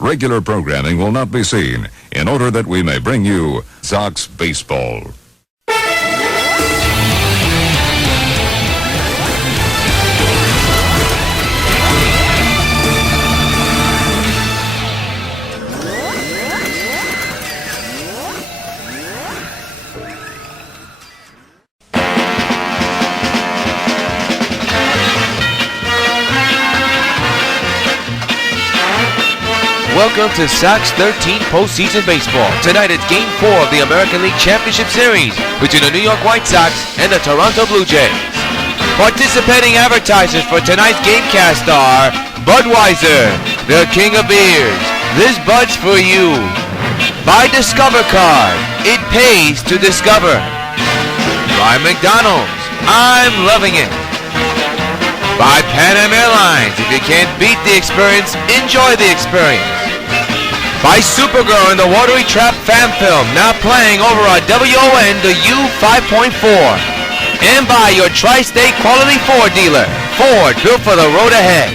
Regular programming will not be seen in order that we may bring you Sox baseball. Welcome to Sox 13 postseason baseball. Tonight it's Game 4 of the American League Championship Series between the New York White Sox and the Toronto Blue Jays. Participating advertisers for tonight's gamecast are Budweiser, the king of beers. This Bud's for you. By Discover Card, it pays to discover. By McDonald's, I'm loving it. By Pan Am Airlines, if you can't beat the experience, enjoy the experience. By Supergirl and the Watery Trap fan film, now playing over on WON the U5.4. And by your Tri-State Quality Ford dealer, Ford, built for the road ahead.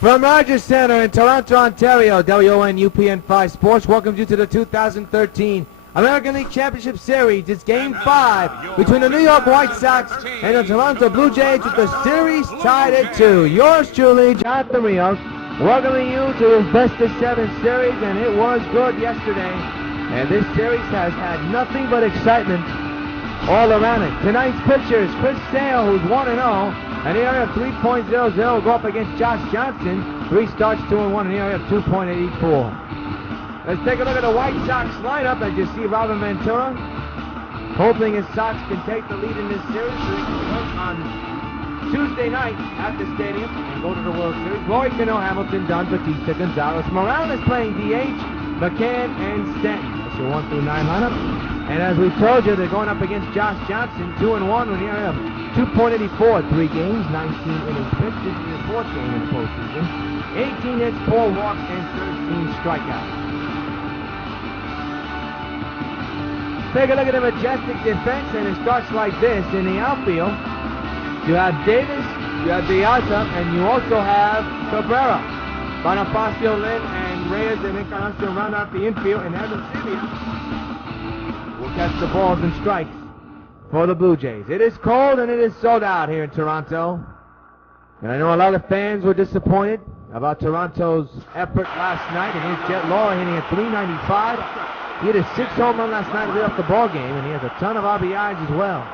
From Rogers Center in Toronto, Ontario, WON UPN 5 Sports welcomes you to the 2013 American League Championship Series. It's Game 5 between the New York White Sox and the Toronto Blue Jays with the series tied at 2. Yours truly, Jonathan Rios, welcoming you to his best-of-7 series, and it was good yesterday. And this series has had nothing but excitement all around it. Tonight's pitchers, Chris Sale, who's 1-0, an ERA of 3.00, will go up against Josh Johnson. 3 starts, 2-1, an ERA of 2.84. Let's take a look at the White Sox lineup. As you see, Robin Ventura hoping his Sox can take the lead in this series so they can work on Tuesday night at the stadium and go to the World Series. Roy Cano, Hamilton, Don Batista, Gonzalez. Morales playing DH, McCann, and Stanton. That's your 1 through 9 lineup. And as we told you, they're going up against Josh Johnson, 2-1 with an ERA of 2.84, 3 games, 19 innings pitched. This is his 4th game in the postseason. 18 hits, 4 walks, and 13 strikeouts. Take a look at the majestic defense, and it starts like this. In the outfield, you have Davis, you have Diaza, and you also have Cabrera. Bonifacio, Lynn, and Rios and Encarnacion round out the infield, and Evan Sylvia will catch the balls and strikes for the Blue Jays. It is cold and it is sold out here in Toronto. And I know a lot of fans were disappointed about Toronto's effort last night. And here's Jet Laura hitting at .395. He hit a 6 home run last night to lead off the ball game, and he has a ton of RBIs as well.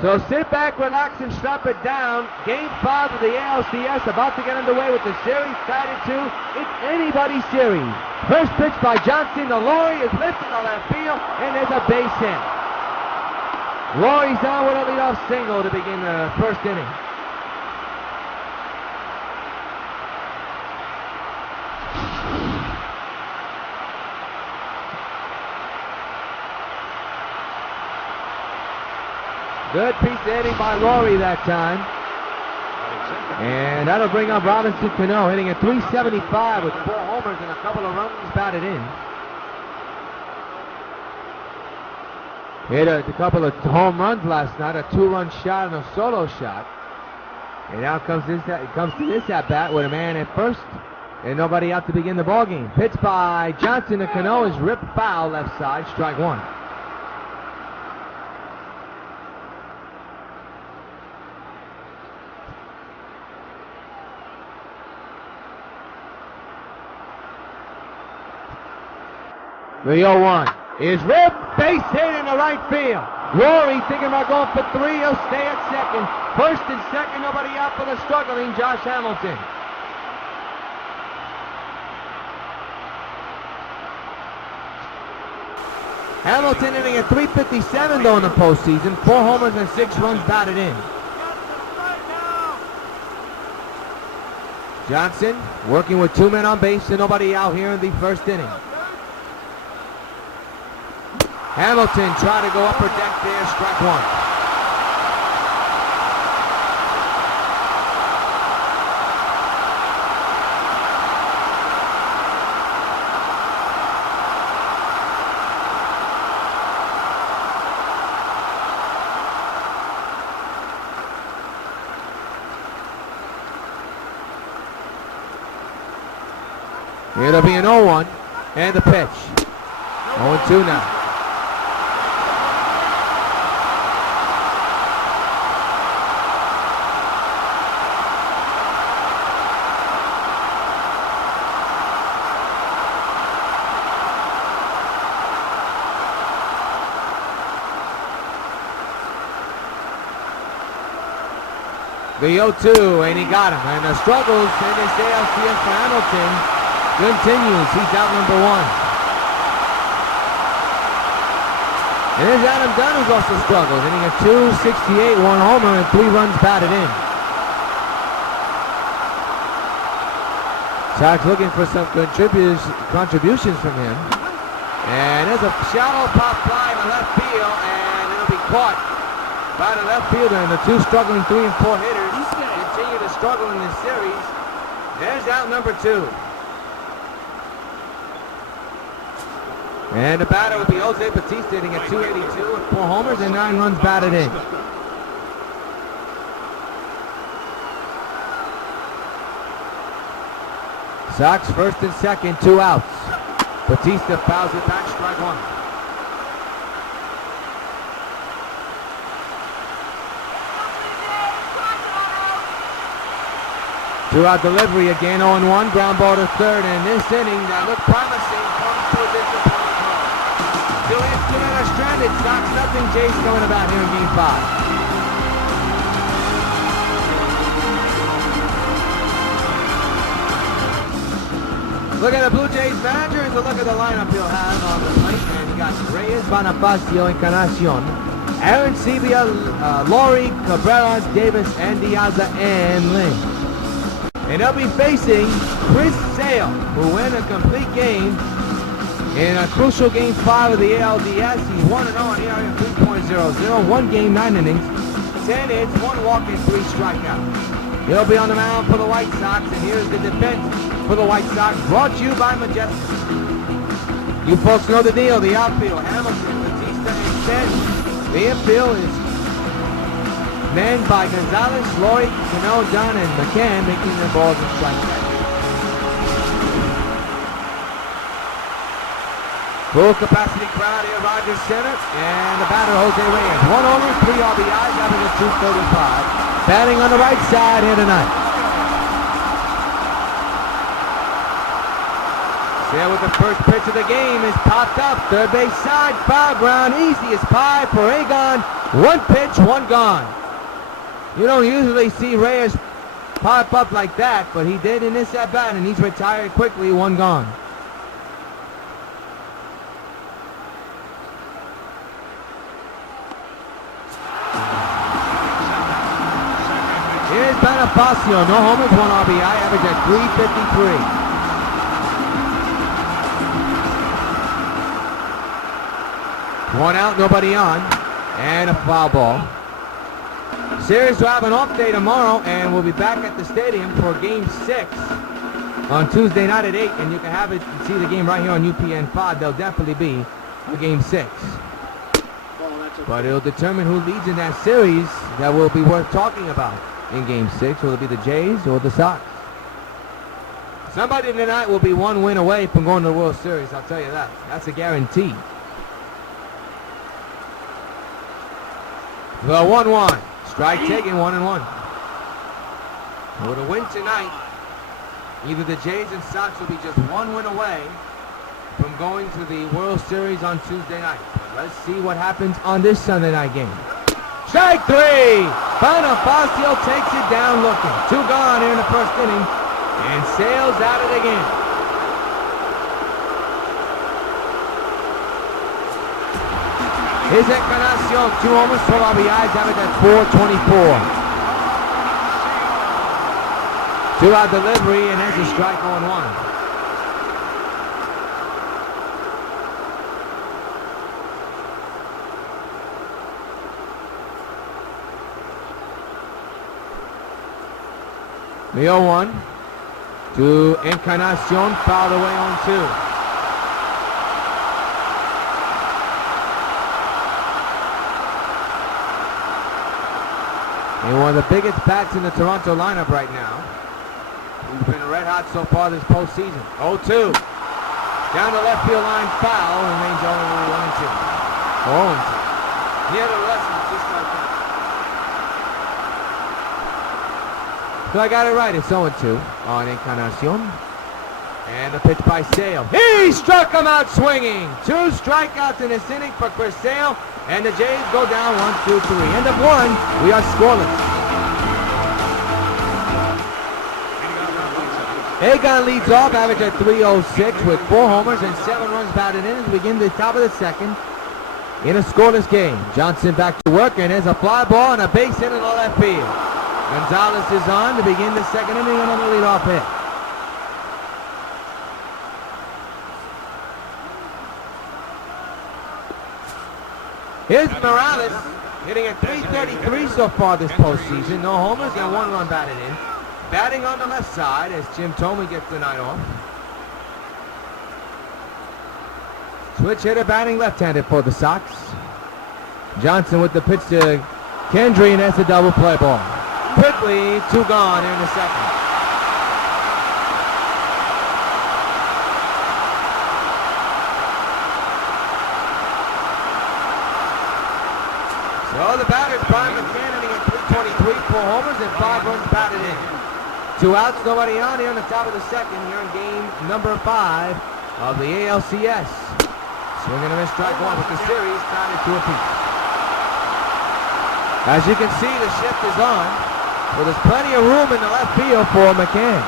So sit back, relax, and strap it down. Game 5 of the ALCS about to get underway with the series tied at 2. It's anybody's series. First pitch by Johnson. The Laurie is lifted to left field, and there's a base hit. Laurie's on with a leadoff single to begin the first inning. Good piece of hitting by Laurie that time. And that'll bring up Robinson Cano, hitting at .375 with 4 homers and a couple of runs batted in. Hit a couple of home runs last night, a 2-run shot and a solo shot. And now comes to this at-bat with a man at first and nobody out to begin the ball game. Pitch by Johnson to Cano is ripped foul left side, strike 1. The 0-1 is ripped, base hit in the right field. Rory thinking about going for 3, he'll stay at second. First and second, nobody out for the struggling Josh Hamilton. Hamilton hitting at .357 though in the postseason, 4 homers and 6 runs batted in. Johnson working with 2 men on base and nobody out here in the first inning. Hamilton trying to go upper deck there, strike one. It'll be an 0-1 and the pitch. 0-2 now. The 0-2, and he got him. And the struggles in this ALCS for Hamilton continues. He's out number 1. And there's Adam Dunn, who's also struggled, hitting a .268, 1 homer, and 3 runs batted in. Sox looking for some contributions from him. And there's a shallow pop fly in the left field, and it'll be caught by the left fielder. And the 2 struggling 3 and 4 hitters continue to struggle in this series. There's out number 2. And the batter will be Jose Batista, hitting at .282 with 4 homers and 9 runs batted in. Sox first and second, 2 outs. Batista fouls it back, strike 1. Two-out delivery again, 0-1, ground ball to third, and this inning that looked promising comes to a disappointing close. 2 hits, 2 men are stranded. Sox nothing. Jays coming about here in Game 5. Look at the Blue Jays manager and a look at the lineup he'll have on the plate. And you got Reyes, Bonifacio, Encarnacion, Aaron Sebia, Laurie, Cabrera, Davis, and Diaza, and Lynn. And they'll be facing Chris Sale, who win a complete game in a crucial Game 5 of the ALDS. He's 1-0 on ERA 3.00, 1 game, 9 innings, 10 hits, 1 walk, and 3 strikeouts. He'll be on the mound for the White Sox, and here's the defense for the White Sox, brought to you by Majestic. You folks know the deal. The outfield, Hamilton, Batista, and Stanton. The infield is manned by Gonzalez, Lloyd, Cano, Dunn, and McCann, making their balls and strikes. Full capacity crowd here at Rogers Center, and the batter Jose Reyes. 1 homer, 3 RBIs, average of .235. Batting on the right side here tonight. There with the first pitch of the game is popped up. Third base side, foul ground, easy as pie for Egon. 1 pitch, 1 gone. You don't usually see Reyes pop up like that, but he did in this at-bat, and he's retired quickly, 1 gone. Here's Bonifacio, no homers, 1 RBI, average at .353. One out, nobody on, and a foul ball. Series will have an off day tomorrow, and we'll be back at the stadium for Game 6 on Tuesday night at 8, and you can have it and see the game right here on UPN 5. There'll definitely be a Game 6. But it'll determine who leads in that series that will be worth talking about in Game 6. Will it be the Jays or the Sox? Somebody tonight will be 1 win away from going to the World Series, I'll tell you that. That's a guarantee. The 1-1. Strike taken, 1-1. With a win tonight, either the Jays and Sox will be just 1 win away from going to the World Series on Tuesday night. Let's see what happens on this Sunday night game. Strike 3! Bonifacio takes it down looking. 2 gone here in the first inning, and sails at it again. Here's Encarnacion, 2 homers, 12 RBIs, average at .424. Two-out delivery, and there's a strike on 1. The 0-1 to Encarnacion, fouled away on 2. And one of the biggest bats in the Toronto lineup right now. He's been red hot so far this postseason. 0-2. Down the left field line, foul, remains only 1-2. 0-2. He had a lesson just like that. So I got it right. It's 0-2 on Encarnacion. And the pitch by Sale. He struck him out swinging. 2 strikeouts in this inning for Chris Sale. And the Jays go down 1-2-3. End of 1. We are scoreless. Agon leads off, average at .306 with 4 homers and 7 runs batted in as we begin the top of the second in a scoreless game. Johnson back to work, and there's a fly ball and a base hit in the left field. Gonzalez is on to begin the second inning, another leadoff hit. Here's Morales, hitting at .333 so far this postseason. No homers and 1 run batted in. Batting on the left side as Jim Thome gets the night off. Switch hitter batting left-handed for the Sox. Johnson with the pitch to Kendry, and that's a double play ball. Quickly, 2 gone here in the second. So the batter's Brian McCann hitting at .323, 4 homers and 5 runs batted in. 2 outs, nobody on here on the top of the second here in game number 5 of the ALCS. Swing and a miss, strike 1 with the series tied at 2 apiece. As you can see, the shift is on. Well, there's plenty of room in the left field for McCann.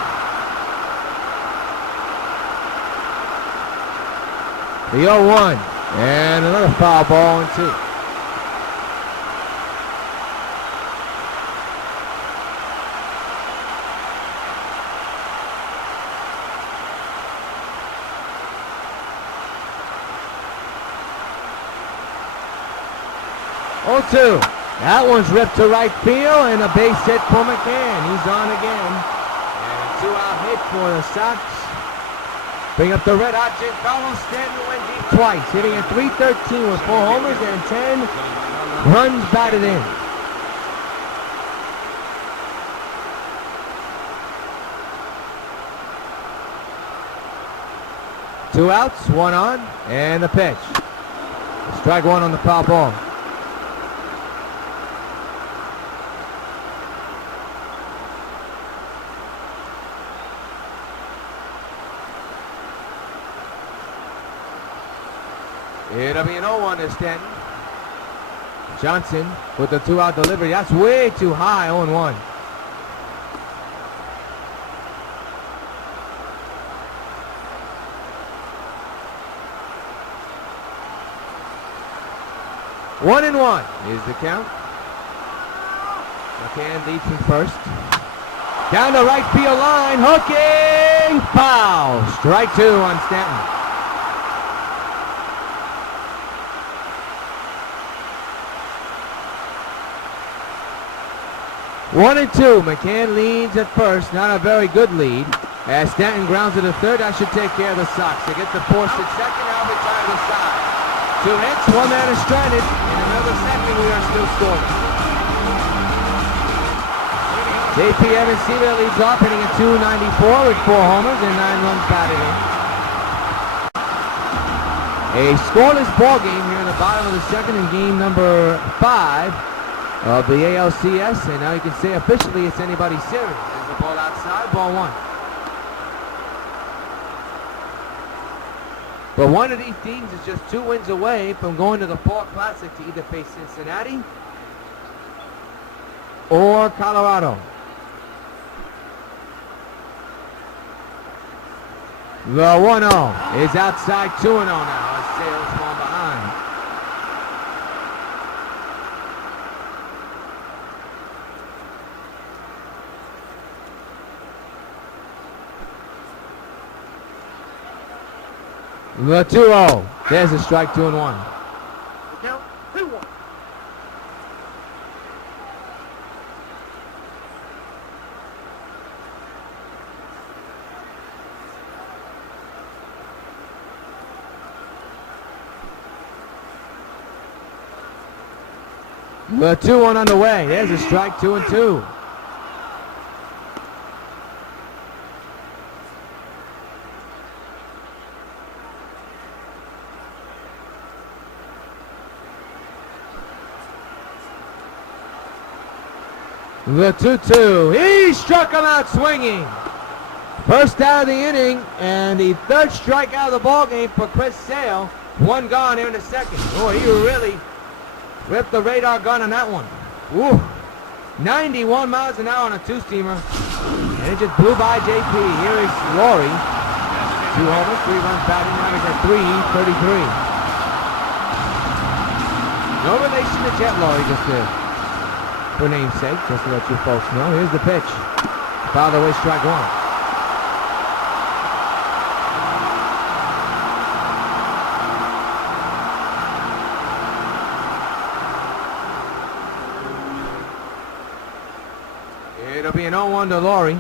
The 0-1 and another foul ball and 2. That one's ripped to right field and a base hit for McCann. He's on again. And a 2-out hit for the Sox. Bring up the red hot Giancarlo Stanton, went deep twice, hitting at .313 with 4 homers and 10 runs batted in. Two outs, 1 on, and the pitch. Strike 1 on the foul ball. It'll be an 0-1 to Stanton. Johnson with the 2-out delivery. That's way too high, 0-1. One and 1 is the count. McCann leads from first. Down the right field line, hooking, foul. Strike 2 on Stanton. 1-2. McCann leads at first. Not a very good lead. As Stanton grounds to the third, that should take care of the Sox. They get the force at second. Now we tie the side. 2 hits. 1 man is stranded. In another second, we are still scoring. J.P. Evans Sr. leads off, hitting at .294 with 4 homers and 9 runs batted in. A scoreless ball game here in the bottom of the second in game number 5 of the ALCS, and now you can say officially it's anybody's series. There's the ball outside, ball 1. But one of these teams is just 2 wins away from going to the Fall Classic to either face Cincinnati or Colorado. The 1-0 is outside, 2-0 now as Sale's falling behind. The 2-0. There's a strike, 2-1. Count 2-1. The 2-1 on the way. There's a strike, 2-2. The 2-2. He struck him out swinging. First out of the inning, and the third strikeout of the ball game for Chris Sale. One gone here in the second. Oh, he really ripped the radar gun on that one. Ooh. 91 miles an hour on a two-steamer. And it just blew by JP. Here is Laurie. 2 homers, 3 runs batting. Now he's at 333. No relation to Jet Laurie, just for namesake, just to let you folks know. Here's the pitch. Fouled away, strike 1. It'll be an 0-1 to Laurie.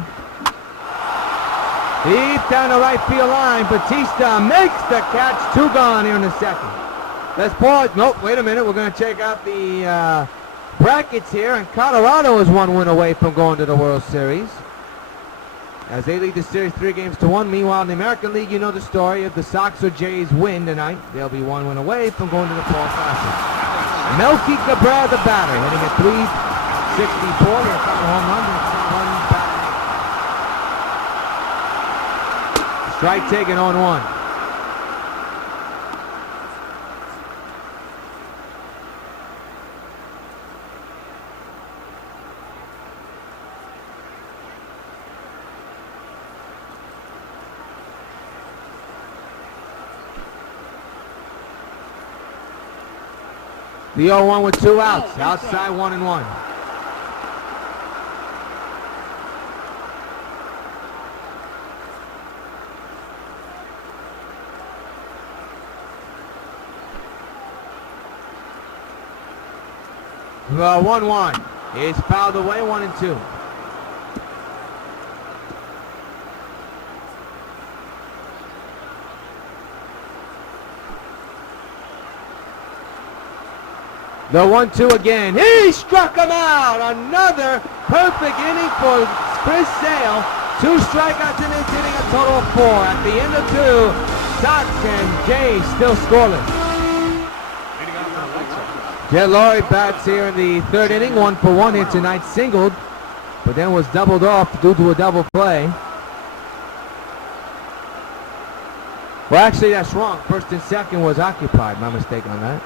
Deep down the right field line, Batista makes the catch. 2 gone here in the second. Let's pause. Nope, wait a minute. We're going to check out the brackets here. And Colorado is 1 win away from going to the World Series, as they lead the series 3-1. Meanwhile, in the American League, you know the story. If the Sox or Jays win tonight, they'll be 1 win away from going to the Fall Classic. Melky Cabrera, the batter, hitting at 364. He has a couple home runs and 1 batter. Strike taken on 1. The 0-1 with 2 outs. Outside 1-1. The 1-1 is fouled away, 1-2. The 1-2 again. He struck him out. Another perfect inning for Chris Sale. 2 strikeouts in this inning, a total of 4. At the end of 2, Sox and Jays still scoreless. Jet Laurie bats here in the 3rd inning, 1 for 1 here tonight, singled, but then was doubled off due to a double play. Well, actually, that's wrong. 1st and 2nd was occupied. My mistake on that.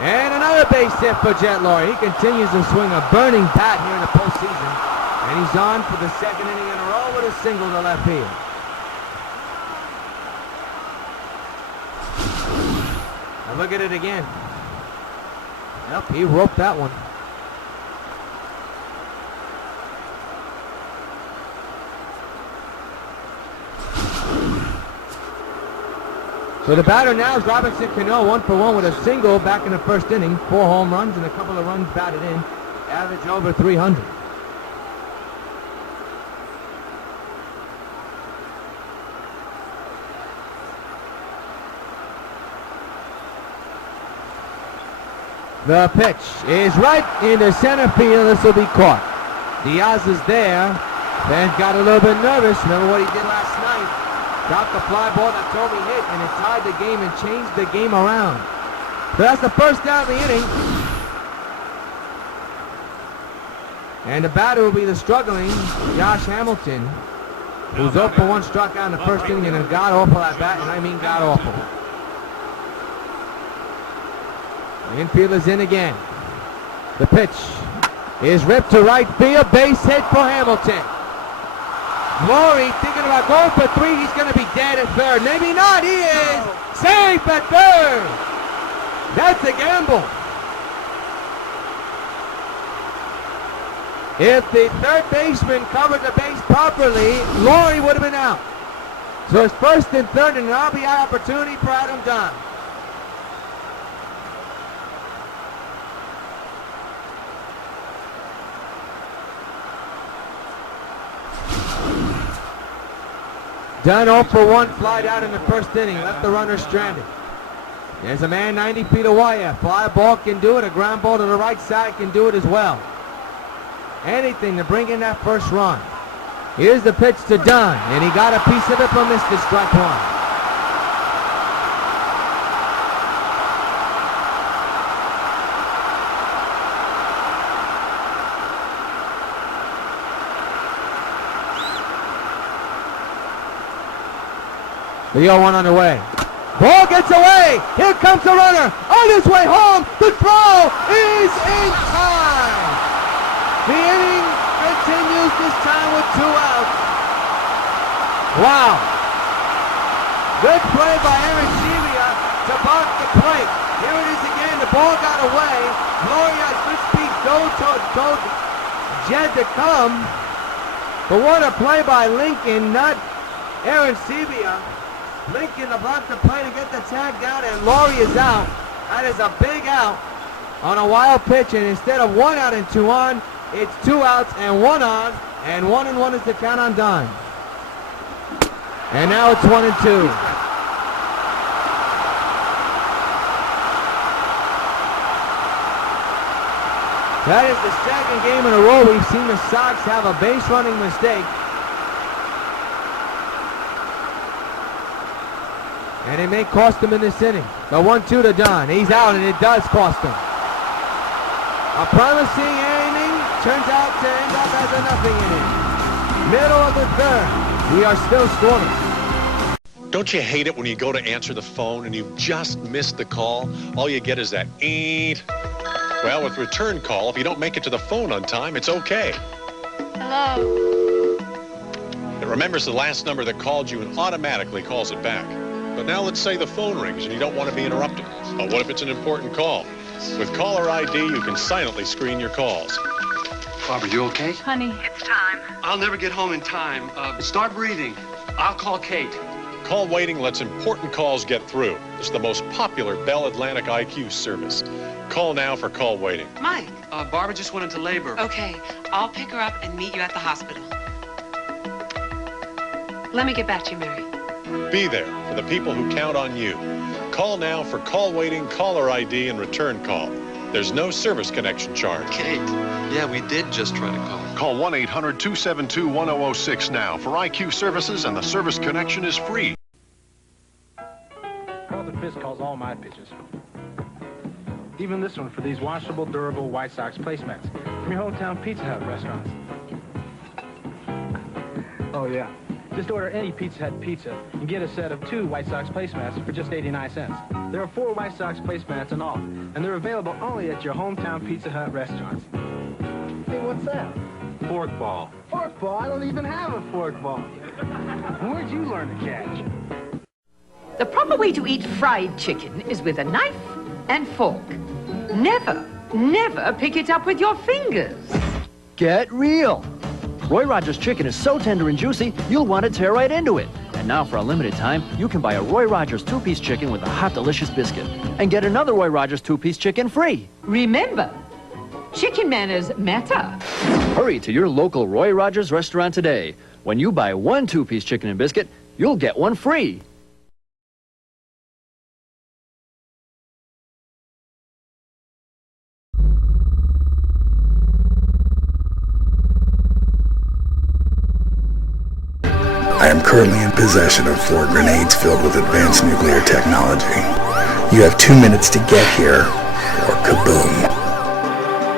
And another base hit for Jet Laurie. He continues to swing a burning bat here in the postseason, and he's on for the 2nd inning in a row with a single to left field. Now look at it again. Yep, he roped that one. So the batter now is Robinson Cano, 1 for 1 with a single back in the 1st inning. 4 home runs and a couple of runs batted in. Average over 300. The pitch is right into center field. This will be caught. Diaz is there. Fans got a little bit nervous. Remember what he did last night? Dropped the fly ball that Toby hit, and it tied the game and changed the game around. So that's the first out of the inning. And the batter will be the struggling Josh Hamilton, who's 0 for 1, struck out in the 1st inning and a god-awful at bat, and I mean god-awful. The infield is in again. The pitch is ripped to right field. Base hit for Hamilton. Laurie thinking about going for 3. He's going to be dead at 3rd. Maybe not. He is safe at 3rd. That's a gamble. If the 3rd baseman covered the base properly, Laurie would have been out. So it's first and third and an RBI opportunity for Adam Dunn. Dunn 0 for 1, flied out in the first inning, left the runner stranded. There's a man 90 feet away. A fly ball can do it, a ground ball to the right side can do it as well. Anything to bring in that first run. Here's the pitch to Dunn, and he got a piece of it but missed it, strike one. The 0-1 underway. Ball gets away. Here comes the runner on his way home. The throw is in time. The inning continues this time with 2 outs. Wow. Good play by Aaron Sevilla to block the plate. Here it is again. The ball got away. Gloria at good speed told Jed to come. But what a play by Lincoln, not Aaron Sevilla. Lincoln to block the play to get the tag down, and Laurie is out. That is a big out on a wild pitch, and instead of 1 out and 2 on, it's 2 outs and 1 on, and 1 and 1 is the count on Dunn. And now it's 1 and 2. That is the second game in a row we've seen the Sox have a base running mistake. And it may cost him in this inning. The 1-2 to Dunn. He's out, and it does cost him. A promising inning turns out to end up as a nothing inning. Middle of the third. We are still scoreless. Don't you hate it when you go to answer the phone and you've just missed the call? All you get is that eeet. Well, with return call, if you don't make it to the phone on time, it's okay. Hello? It remembers the last number that called you and automatically calls it back. But now let's say the phone rings and you don't want to be interrupted. But what if it's an important call? With caller ID, you can silently screen your calls. Barbara, you okay? Honey, it's time. I'll never get home in time. Start breathing. I'll call Kate. Call waiting lets important calls get through. It's the most popular Bell Atlantic IQ service. Call now for call waiting. Mike. Barbara just went into labor. Okay, I'll pick her up and meet you at the hospital. Let me get back to you, Mary. Be there for the people who count on you. Call now for call waiting, caller ID, and return call. There's no service connection charge. Kate, yeah, we did just try to call. Call 1-800-272-1006 now for IQ services, and the service connection is free. Carlton Fisk calls all my pitches. Even this one for these washable, durable White Sox placemats from your hometown Pizza Hut restaurants. Oh, yeah. Just order any Pizza Hut pizza and get a set of 2 White Sox placemats for just 89 cents. There are 4 White Sox placemats in all, and they're available only at your hometown Pizza Hut restaurants. Hey, what's that? Fork ball. Fork ball? I don't even have a fork ball. Where'd you learn to catch? The proper way to eat fried chicken is with a knife and fork. Never, never pick it up with your fingers. Get real. Roy Rogers chicken is so tender and juicy, you'll want to tear right into it. And now for a limited time, you can buy a Roy Rogers 2-piece chicken with a hot, delicious biscuit and get another Roy Rogers 2-piece chicken free. Remember, chicken manners matter. Hurry to your local Roy Rogers restaurant today. When you buy 1 2-piece chicken and biscuit, you'll get 1 free. I am currently in possession of 4 grenades filled with advanced nuclear technology. You have 2 minutes to get here, or kaboom.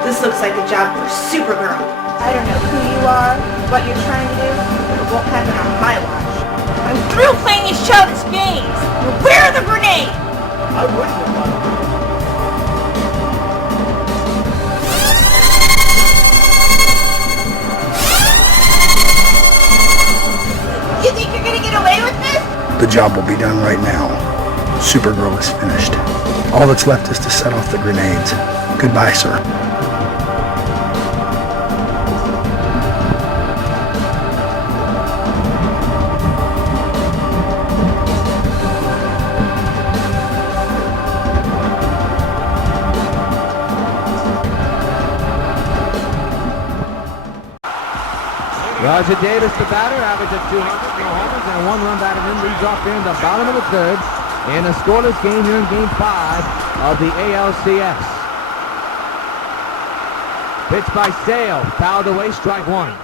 This looks like a job for Supergirl. I don't know who you are, what you're trying to do, but it won't happen on my watch. I'm through playing these childish games! Where are the grenades? I wouldn't have done it. You think you're gonna get away with this? The job will be done right now. Supergirl is finished. All that's left is to set off the grenades. Goodbye, sir. Roger Davis, the batter, average of 200, no homers, and 1 run batted in, leads off here in the bottom of the third, in a scoreless game here in Game 5 of the ALCS. Pitch by Sale, fouled away, strike 1.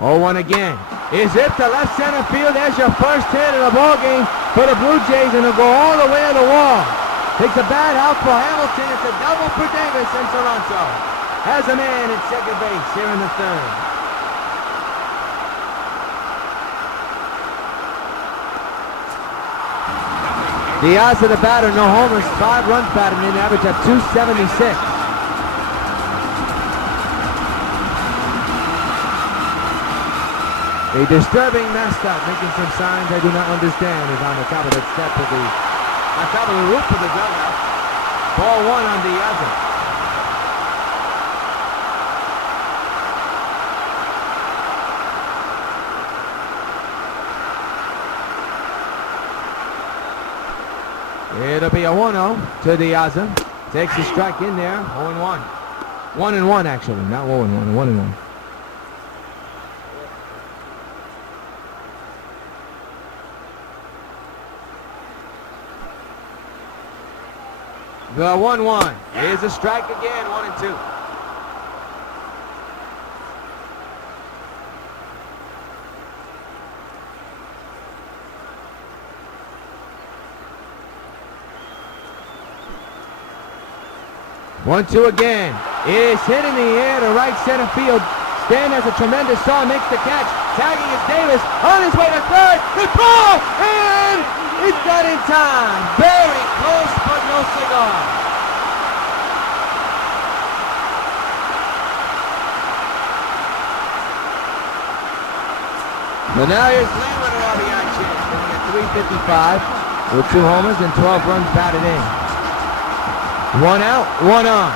Oh, 1 again. Is it the left center field? There's your first hit of the ball game for the Blue Jays, and it'll go all the way to the wall. Takes a bad out for Hamilton. It's a double for Davis in Toronto. Has a man at second base here in the third. The odds of the batter, no homers, 5 runs batted in, average of 276. A disturbing mascot making some signs I do not understand is on the top of the step of on top of the roof of the dugout. Ball 1 on the other. It'll be a 1-0 to the Azam. Takes a strike in there. 0-1. 1-1 actually, not 0-1. 1-1. The 1-1 is a strike again, 1-2. One, 2 again. Is hit in the air to right center field. Stan has a tremendous saw, makes the catch. Tagging is Davis on his way to third. The throw, and it's not in time. Very close, but no cigar. But now here's Lee with an RBI chance. Coming at 355 with 2 homers and 12 runs batted in. 1 out, 1 on.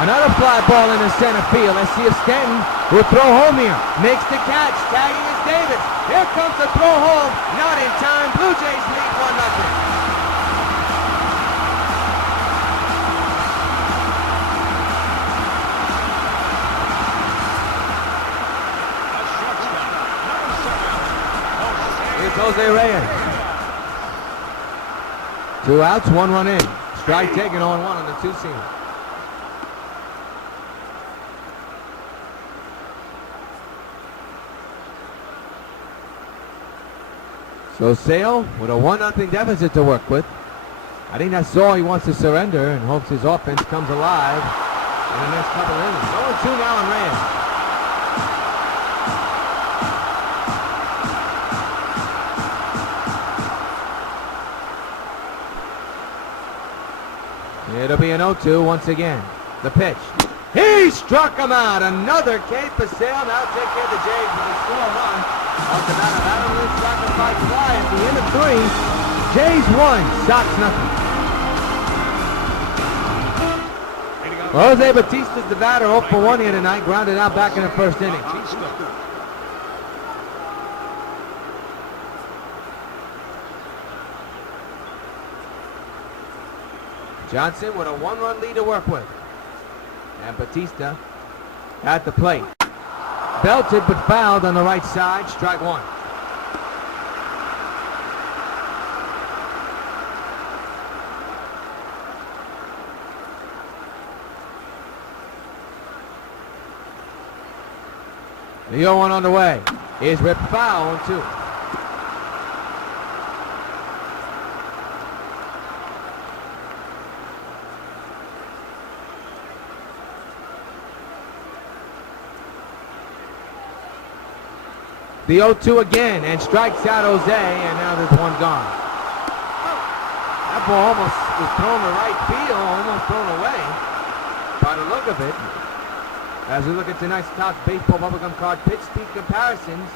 Another fly ball in the center field. Let's see if Stanton will throw home here. Makes the catch. Tagging is Davis. Here comes the throw home. Not in time. Blue Jays lead 1-0. Here's Jose Reyes. 2 outs, 1 run in. Strike taken 0-1 on the 2-seam. So Sale with a 1-0 deficit to work with. I think that's all he wants to surrender and hopes his offense comes alive in the next couple of innings. 0-2 now in Reyes. It'll be an 0-2 once again. The pitch. He struck him out. Another K for Sale. Now take care of the Jays with a score run. Off the bat of Adam Lynch, sacrifice fly at the end of 3. Jays 1, Sox nothing. Jose Batista's the batter, 0 for 1 here tonight. Grounded out back in the first inning. Johnson with a 1-run lead to work with. And Batista at the plate. Belted but fouled on the right side. Strike 1. The 0-1 on the way. Is ripped foul 2. The 0-2 again, and strikes out Jose, and now there's 1 gone. That ball almost was thrown to right field, almost thrown away by the look of it. As we look at tonight's top baseball bubblegum card pitch speed comparisons,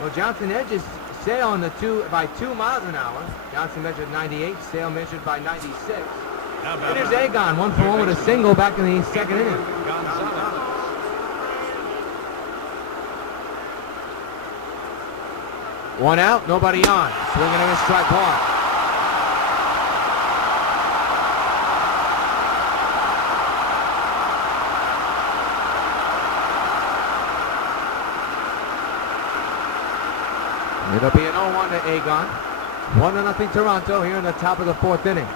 well, Johnson edges Sale on the by 2 miles an hour. Johnson measured 98, Sale measured by 96. And there's Agon, 1 for 1 with a single back in the second inning. 1 out, nobody on. Swinging and a strike 1. It'll be an 0-1 to Agon. 1-0 Toronto here in the top of the 4th inning.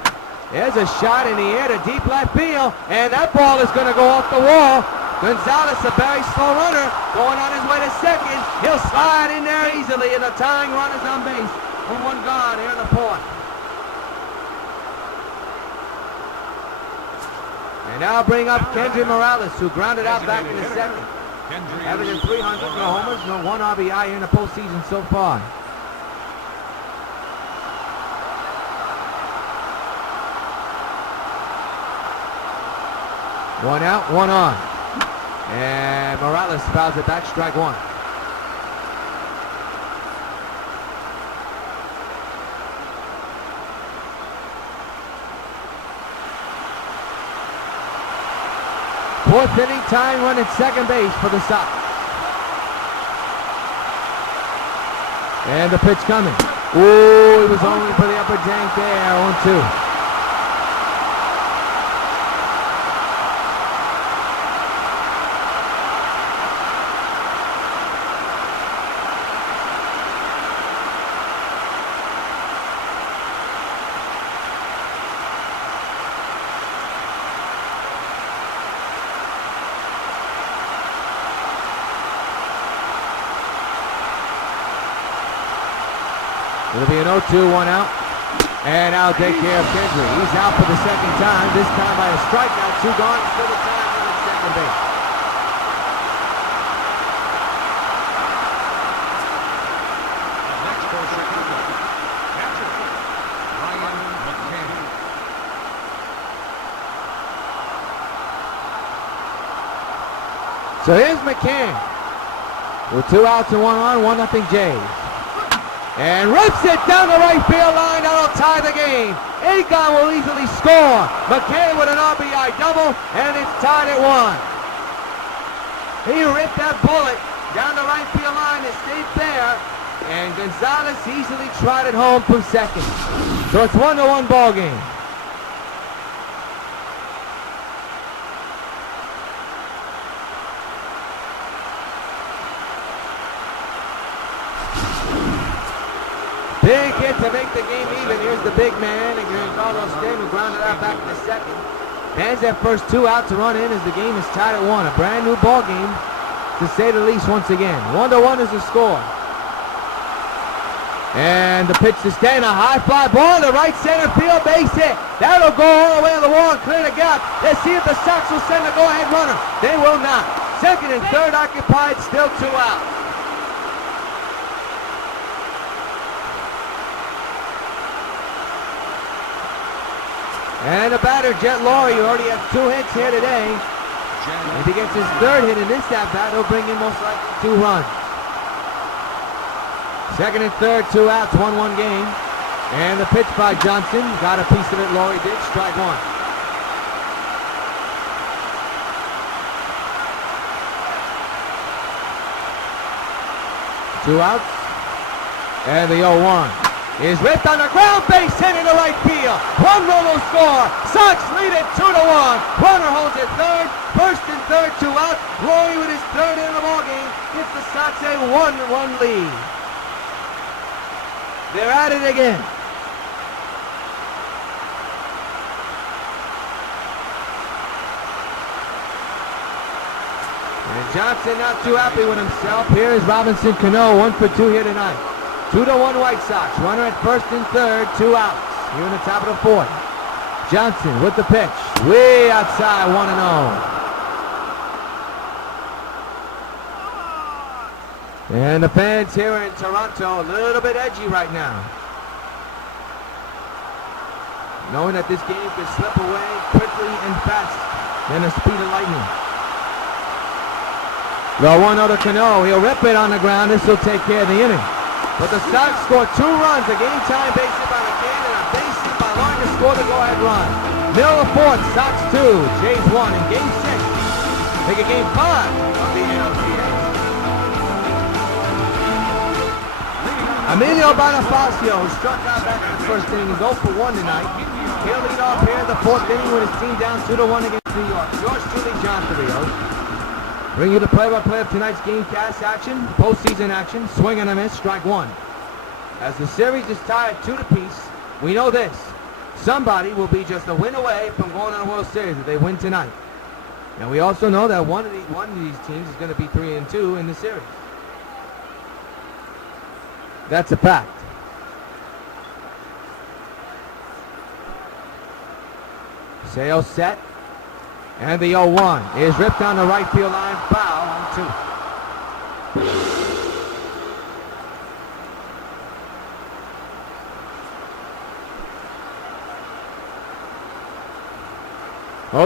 There's a shot in the air to deep left field, and that ball is going to go off the wall. Gonzalez, a very slow runner, going on his way to second. He'll slide in there easily, and the tying run is on base. With 1 gone here in the 4th. And now bring up Kendry Morales, who grounded out back in the 2nd. Averaging 300, no homers, no 1 RBI here in the postseason so far. One out, 1 on. And Morales fouls it back, strike 1. Fourth inning, tying run at second base for the Sox. And the pitch coming. Ooh, he was only for the upper tank there, 0-2. It'll be an 0-2, 1 out. And I'll take care of Kendry. He's out for the 2nd time, this time by a strikeout. 2 gone, still a time at second base. Next for Chicago, catcher, Ryan McCann. So here's McCann with 2 outs and 1 on, 1-0 Jays. And rips it down the right field line. That'll tie the game. Agon will easily score. McCann with an RBI double, and it's tied at 1. He ripped that bullet down the right field line and stayed there. And Gonzalez easily trotted home from second. So it's 1-1 ball game. Big hit to make the game even. Here's the big man, and Carlos Damon grounded out back in the 2nd. Hands that first 2 out to run in as the game is tied at 1. A brand new ball game, to say the least, once again. 1-1 is the score. And the pitch to Stan, a high fly ball to right center field, base hit. That'll go all the way to the wall and clear the gap. Let's see if the Sox will send a go-ahead runner. They will not. 2nd and 3rd occupied, still 2 outs. And the batter, Jet Laurie, who already has 2 hits here today. If he gets his 3rd hit in this at-bat, he'll bring in most likely 2 runs. 2nd and 3rd, 2 outs, 1-1 game. And the pitch by Johnson. Got a piece of it, Laurie did. Strike 1. Two outs. And the 0-1 is ripped on the ground, base hit into right field. 1 run will score. Sox lead it 2-1. Runner holds it 3rd. 1st and 3rd, 2 outs. Laurie with his 3rd in the ball game gives the Sox a 1-1 lead. They're at it again. And Johnson not too happy with himself. Here is Robinson Cano, 1 for 2 here tonight. 2-1 White Sox. Runner at 1st and 3rd, 2 outs. Here in the top of the 4th. Johnson with the pitch. Way outside, 1-0. And the fans here in Toronto a little bit edgy right now. Knowing that this game could slip away quickly and fast than the speed of lightning. The 1-0 Cano. He'll rip it on the ground. This will take care of the inning. But the Sox score 2 runs, a game-time base hit by McCann and a base hit by Laurie to score the go-ahead run. Middle of 4th, Sox 2, Jays 1 in Game 6. Make it Game 5 of the ALCS. Emilio Bonifacio, who struck out back in the 1st inning, is 0 for 1 tonight. He'll lead off here in the 4th inning with his team down 2-1 against New York. Yours truly, John Rios. Bring you the play-by-play of tonight's game cast action, postseason action, swing and a miss, strike 1. As the series is tied 2-2, we know this. Somebody will be just a win away from going to the World Series if they win tonight. And we also know that one of these teams is going to be 3-2 in the series. That's a fact. Sale set. And the 0-1 is ripped down the right field line. Foul on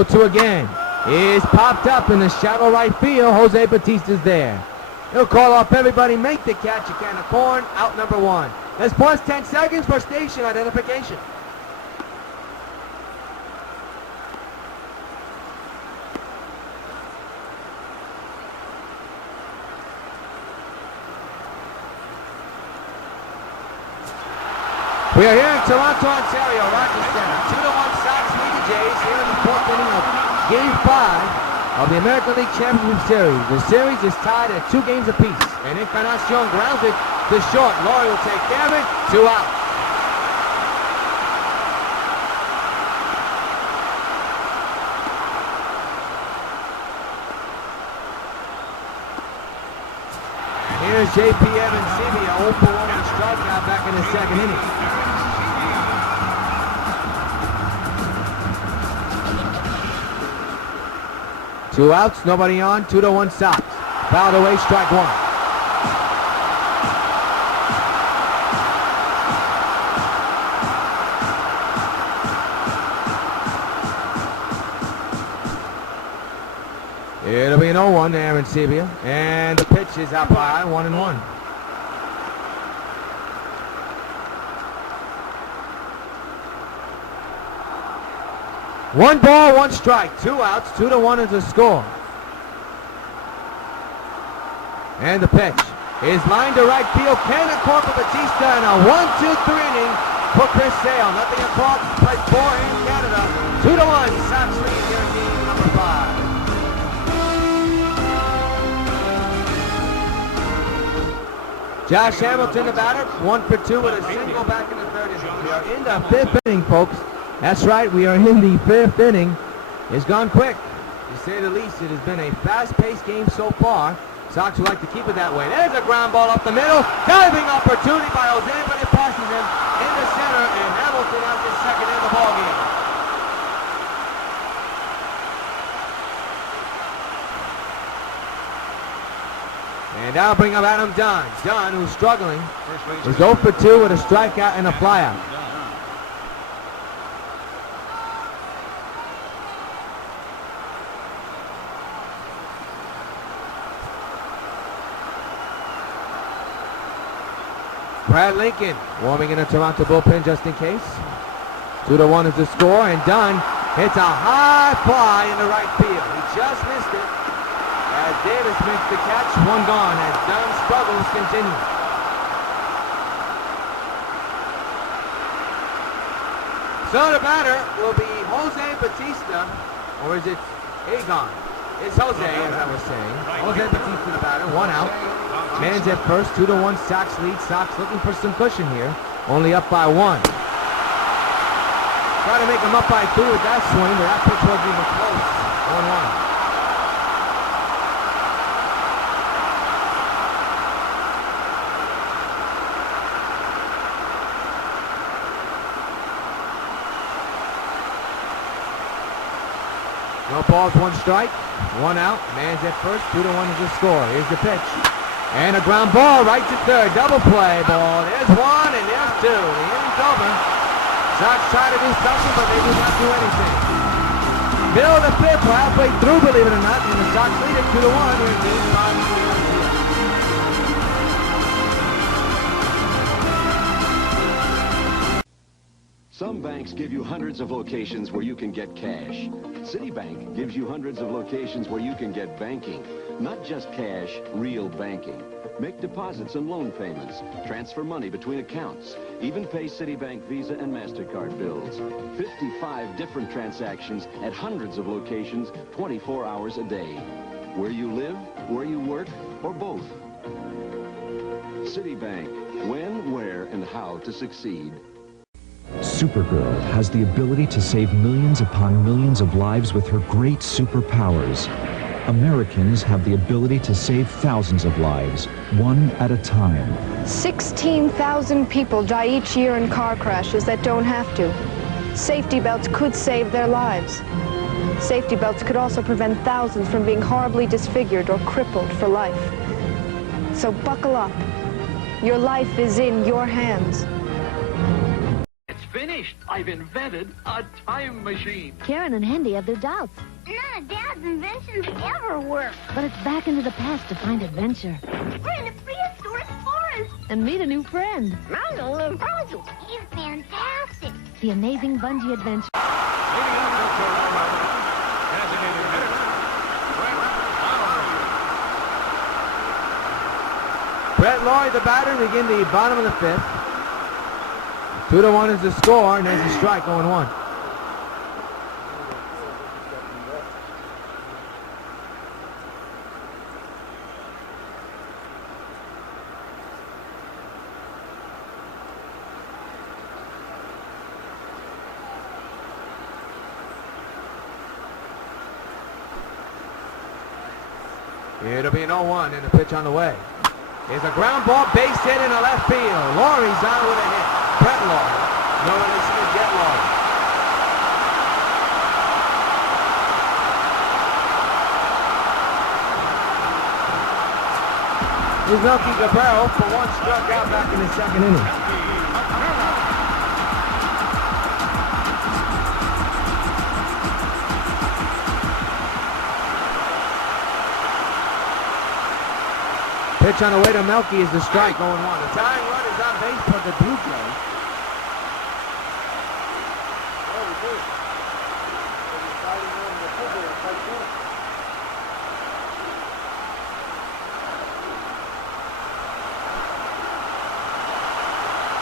2. 0-2 again. Is popped up in the shallow right field. Jose Batista's there. He'll call off everybody, make the catch, a can of corn, out number 1. Let's pause 10 seconds for station identification. We are here in Toronto, Ontario, Rogers Center. 2-1 Sox lead the Jays here in the 4th inning of Game 5 of the American League Championship Series. The series is tied at 2 games apiece. And Encarnacion grounds it to short. Laurie will take care of it. 2 out. Here's J.P. Evans-Sebia, 0 for 1 with a strikeout back in the 2nd inning. Two outs, nobody on, 2-1 Sox. Fouled away, strike 1. It'll be an 0-1 to Aaron Sebia. And the pitch is out by 1-1. One ball, 1 strike, 2 outs, 2-1 is the score. And the pitch is lined to right field. Cannon caught for Batista and a 1-2-3 inning for Chris Sale. Nothing across, play 4 in Canada. 2-1, Sox lead here in game number 5. Josh Hamilton, the batter, 1 for 2 with a single back in the 3rd inning. We are in the 5th inning, folks. That's right, we are in the 5th inning. It's gone quick, to say the least. It has been a fast-paced game so far. Sox would like to keep it that way. There's a ground ball up the middle. Diving opportunity by Jose, but it passes him in the center, and Hamilton has his 2nd in the ballgame. And now bring up Adam Dunn. Dunn, who's struggling, is 0 for 2 with a strikeout and a flyout. Brad Lincoln warming in the Toronto bullpen just in case. 2-1 is the score, and Dunn hits a high fly in the right field. He just missed it as Davis makes the catch. 1 gone as Dunn's struggles continue. So the batter will be Jose Batista, or is it Agon? It's Jose, as I was saying. Jose Batista, the batter, 1 out. Man's at first, 2-1 Sox lead. Sox looking for some cushion here. Only up by 1. Try to make him up by 2 with that swing, but that pitch wasn't even close. 1-1. No balls, 1 strike, 1 out. Man's at first, 2-1 is the score. Here's the pitch. And a ground ball right to 3rd. Double play ball. There's 1 and there's 2. The inning's over. Sox try to do something, but they do not do anything. Middle of the 5th, we're halfway through, believe it or not, and the Sox lead it 2-1 here in Game 5. Some banks give you hundreds of locations where you can get cash. Citibank gives you hundreds of locations where you can get banking. Not just cash, real banking. Make deposits and loan payments. Transfer money between accounts. Even pay Citibank Visa and MasterCard bills. 55 different transactions at hundreds of locations, 24 hours a day. Where you live, where you work, or both. Citibank. When, where, and how to succeed. Supergirl has the ability to save millions upon millions of lives with her great superpowers. Americans have the ability to save thousands of lives, one at a time. 16,000 people die each year in car crashes that don't have to. Safety belts could save their lives. Safety belts could also prevent thousands from being horribly disfigured or crippled for life. So buckle up. Your life is in your hands. It's finished. I've invented a time machine. Karen and Hendy have their doubts. None of Dad's inventions ever work. But it's back into the past to find adventure. We're in a prehistoric forest. And meet a new friend. I'm gonna live Virgil. He's fantastic. The amazing bungee adventure. Leading up to Toronto, designated hitter, Brett Lawrie, the batter, begin the bottom of the fifth. 2-1 is the score, and there's a strike, 0-1. It'll be an 0-1 and a pitch on the way. Here's a ground ball, base hit in the left field. Laurie's on with a hit. Brett Lawrie. No release to get Lawrie. Here's Melky Gabriel for one struck out back in the second inning. Pitch on the way to Melky is the strike, 0-1. The tying run is on base for the Blue Jays.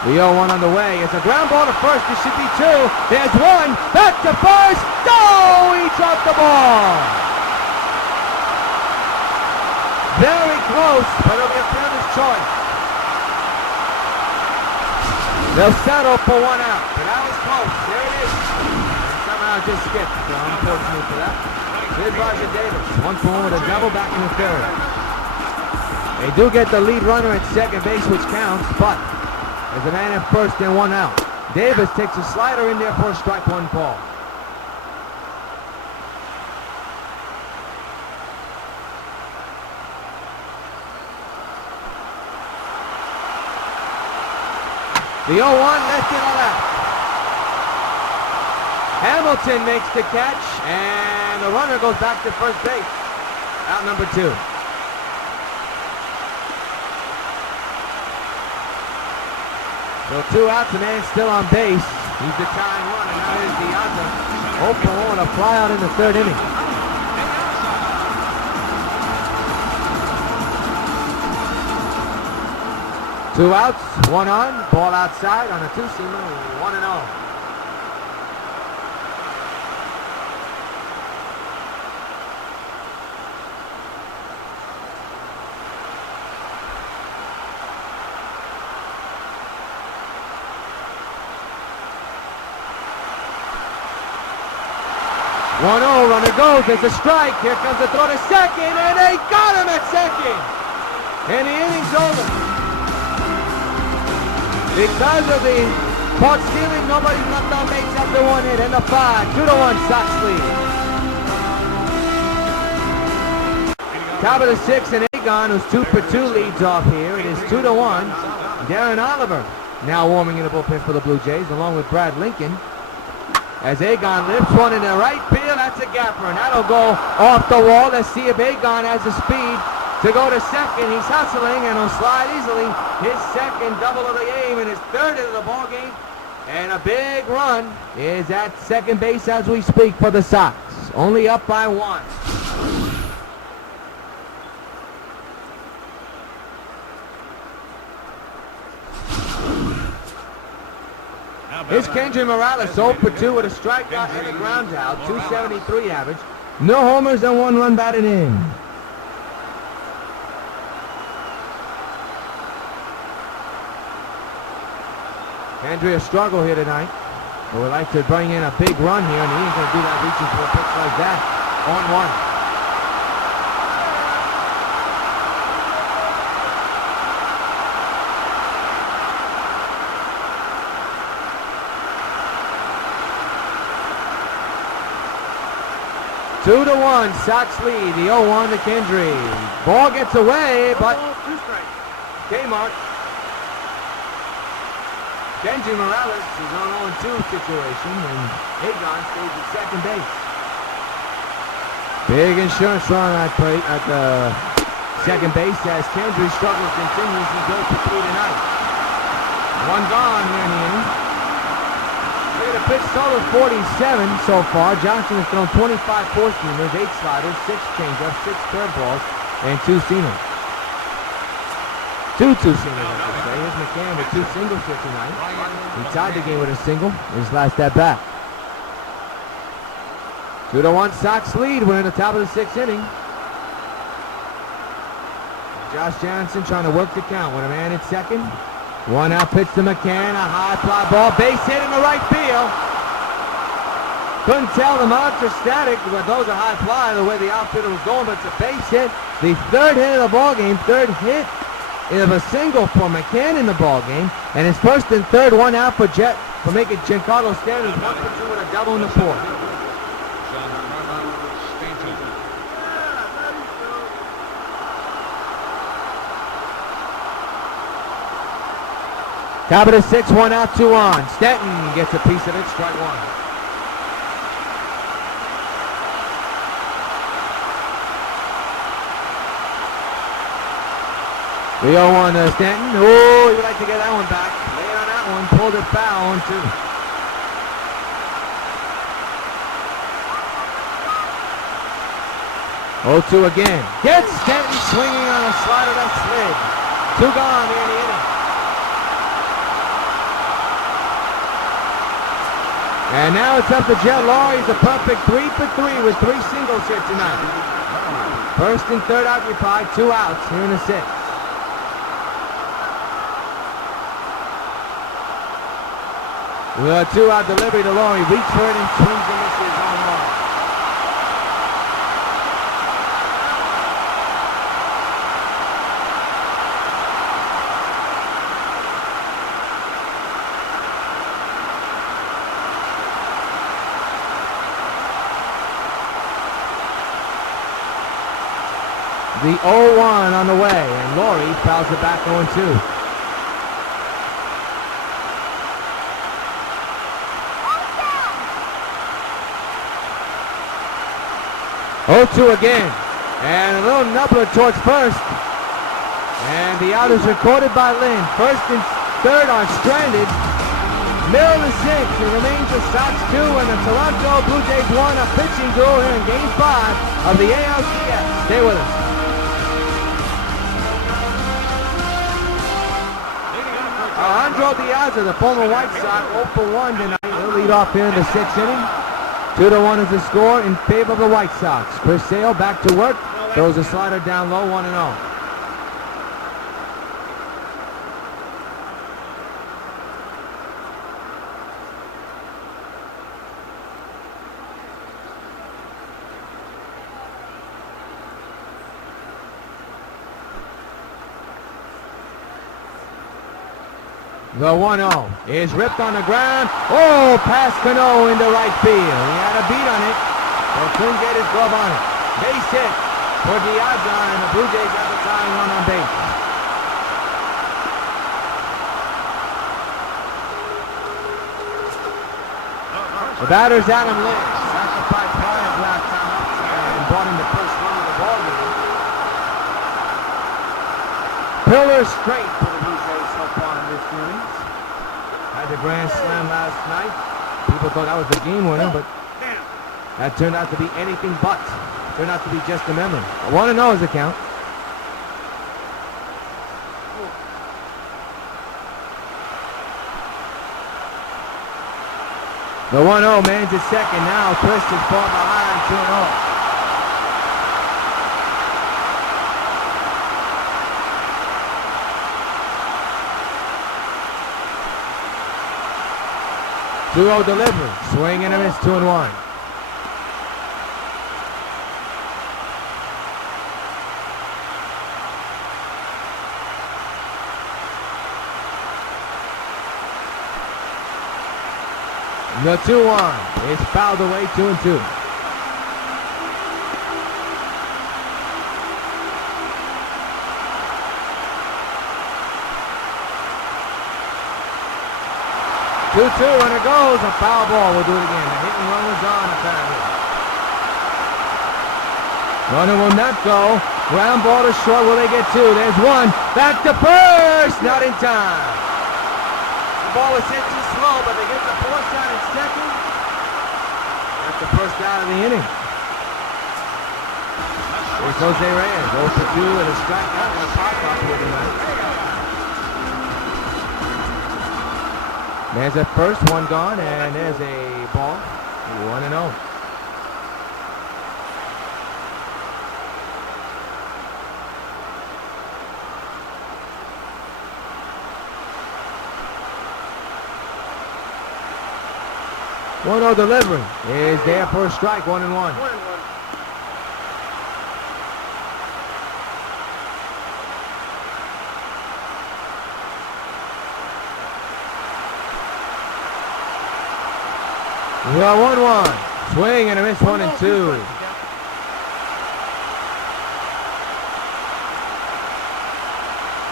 The 0-1 on the way. It's a ground ball to first. It should be two. There's one. Back to first. Oh, he dropped the ball. Very close, but it'll be a fielder's choice. They'll settle for one out, but that was close. There it is. And somehow it just skipped, so unfortunately for that. Here's Roger Davis. 1-for-1 with a double back in the third. They do get the lead runner at second base, which counts, but there's a man at first and one out. Davis takes a slider in there for a strike, one ball. The 0-1 left it on left. Hamilton makes the catch, and the runner goes back to first base. Out number two. So 2 outs, the man still on base. He's the tying run, and now here's DeAnza. 0-for-1, a fly out in the third inning. Two outs, one on, ball outside on a two-seamer, 1-0. Runner goes, there's a strike, here comes the throw to second, and they got him at second! And the inning's over. Because of the caught stealing, nobody's left on base after one hit, and the 2-1 Sox lead. Top of the sixth, and Agon, who's 2 for 2, leads off here. It is 2-1. Darren Oliver now warming in the bullpen for the Blue Jays, along with Brad Lincoln. As Agon lifts one in the right field, that's a gapper, and that'll go off the wall. Let's see if Agon has the speed to go to second. He's hustling, and he'll slide easily. His second double of the game, and his third of the ball game. And a big run is at second base as we speak for the Sox. Only up by 1. Here's Kendry Morales, 0 for 2 with a strikeout and a ground out, 273 average. No homers and 1 run batted in. Kendry a struggle here tonight. But would like to bring in a big run here, and he ain't going to do that reaching for a pitch like that. 0-1. Two to 1, Sox lead. The 0-1 to Kendry. Ball gets away, but Kmart. Benji Morales is on 0-2 situation, and Agon stays at second base. Big insurance run at the second base as Kendry's struggle continues. He goes for 3 tonight. One gone here in the inning. Look at a pitch total of 47 so far. Johnson has thrown 25 four-seamers, 8 sliders, 6 changeups, 6 curveballs, and 2 seamers. 2 two-seamers, I should say. Here's McCann with 2 singles here tonight. He tied the game with a single in his last at-bat. 2-1 Sox lead. We're in the top of the 6th inning. Josh Johnson trying to work the count with a man at second. 1 out pitch to McCann, a high fly ball, base hit in the right field. Couldn't tell the monitor static, but those are high fly the way the outfielder was going, but it's a base hit. The 3rd hit of the ball game, 3rd hit of a single for McCann in the ball game, and his 1st and 3rd, 1 out for making Giancarlo Stanton 1 for 2 with a double in the 4th. Top of the 6th, 1 out, 2 on. Stanton gets a piece of it, strike 1. The 0-1 to Stanton. Oh, he would like to get that one back. Lay on that one, pulled it foul, 1-2. 0-2 again. Gets Stanton swinging on a slider that slid. 2 gone here in the inning. And now it's up to Jet Laurie. He's a perfect 3 for 3 with 3 singles here tonight. 1st and 3rd occupied, 2 outs here in the 6th. With a 2-out delivery to Laurie. Reach for it and swings and misses on 1. The 0-1 on the way, and Laurie fouls it back 0-2. Again, and a little nubbler towards 1st, and the out is recorded by Lynn. 1st and 3rd are stranded. Middle of the 6th, it remains the Sox 2 and the Toronto Blue Jays 1. A pitching duel here in Game 5 of the ALCS. Stay with us. Alejandro Diaz, the former White Sox, 0 for 1 tonight. He'll lead off here in the 6th inning. 2-1 is the score in favor of the White Sox. Chris Sale back to work. Throws a slider down low, 1-0. The 1-0 is ripped on the ground. Oh, past Cano into right field. He had a beat on it, but couldn't get his glove on it. Base hit for Diaz, and the Blue Jays have the tying run on base. The batter's Adam Lynch. Sacrificed Bryant last time up and brought him the first run of the ball game. Pillar straight for the Blue Jays so far in this series. Had the grand slam last night. People thought that was the game winner, but that turned out to be anything but. Turned out to be just a memory. 1-0 is the count. The 1-0 man's at second now. Twisted far behind, 2-0. 2-0 delivery. Swing and a miss, 2-1. The 2-1 is fouled away, 2-2. Runner goes, a foul ball. We'll do it again. The hit and run was on apparently. Runner will not go. Ground ball to short. Will they get two? There's one. Back to first. Not in time. The ball was hit too slow, but they get the force out in second. That's the first out of the inning. Here's Jose Rios. 0 for 2 and a strikeout and a pop-up here tonight. There's a first, one gone, and there's a ball. 1-0. One-0 delivery is there for a strike, 1-1. We got 1-1. Swing and a miss, 1-2.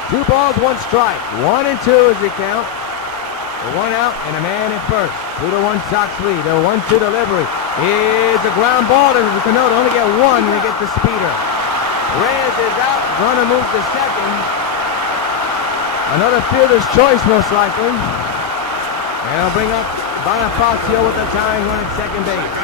Two balls, one strike. 1-2 is the count. One out and a man in first. 2-1 Sox lead. The 1-2 delivery is a ground ball to Cano. They only get one when they get the speeder. Reyes is out. Runner moves to second. Another fielder's choice most likely. And I'll bring up Bonifacio with the tying run at second base.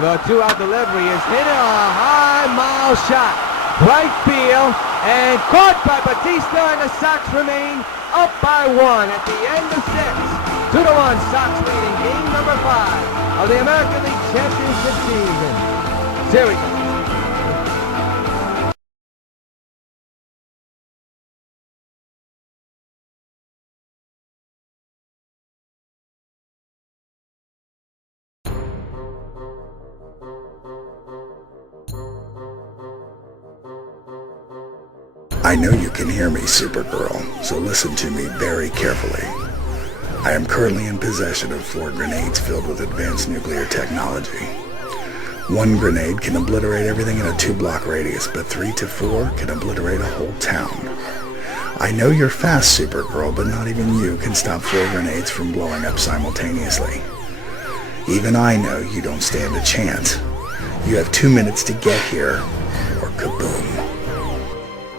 The 2-out delivery is hit a high mile shot. Right field and caught by Batista, and the Sox remain up by one at the end of 6. 2-1 Sox leading game number 5 of the American League Championship season. Series. I know you can hear me, Supergirl, so listen to me very carefully. I am currently in possession of 4 grenades filled with advanced nuclear technology. 1 grenade can obliterate everything in a 2-block radius, but 3 to 4 can obliterate a whole town. I know you're fast, Supergirl, but not even you can stop 4 grenades from blowing up simultaneously. Even I know you don't stand a chance. You have 2 minutes to get here, or kaboom.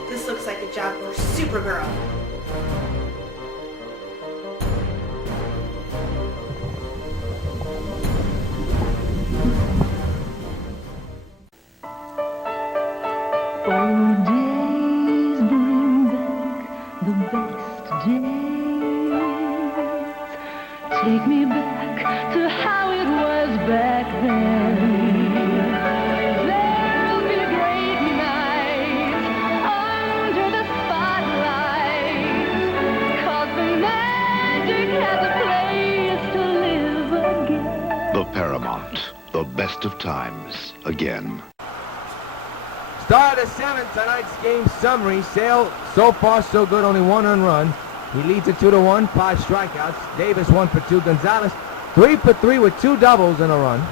This looks like a job for Supergirl. Old days bring back the best days. Take me back to how it was back then. There'll be great nights under the spotlight, 'cause the magic has a place to live again. The Paramount, the best of times, again. Start of 7, tonight's game summary. Sale, so far so good, only 1 earned run. He leads at 2-1, 5 strikeouts. Davis 1 for 2. Gonzalez 3 for 3 with 2 doubles and a run.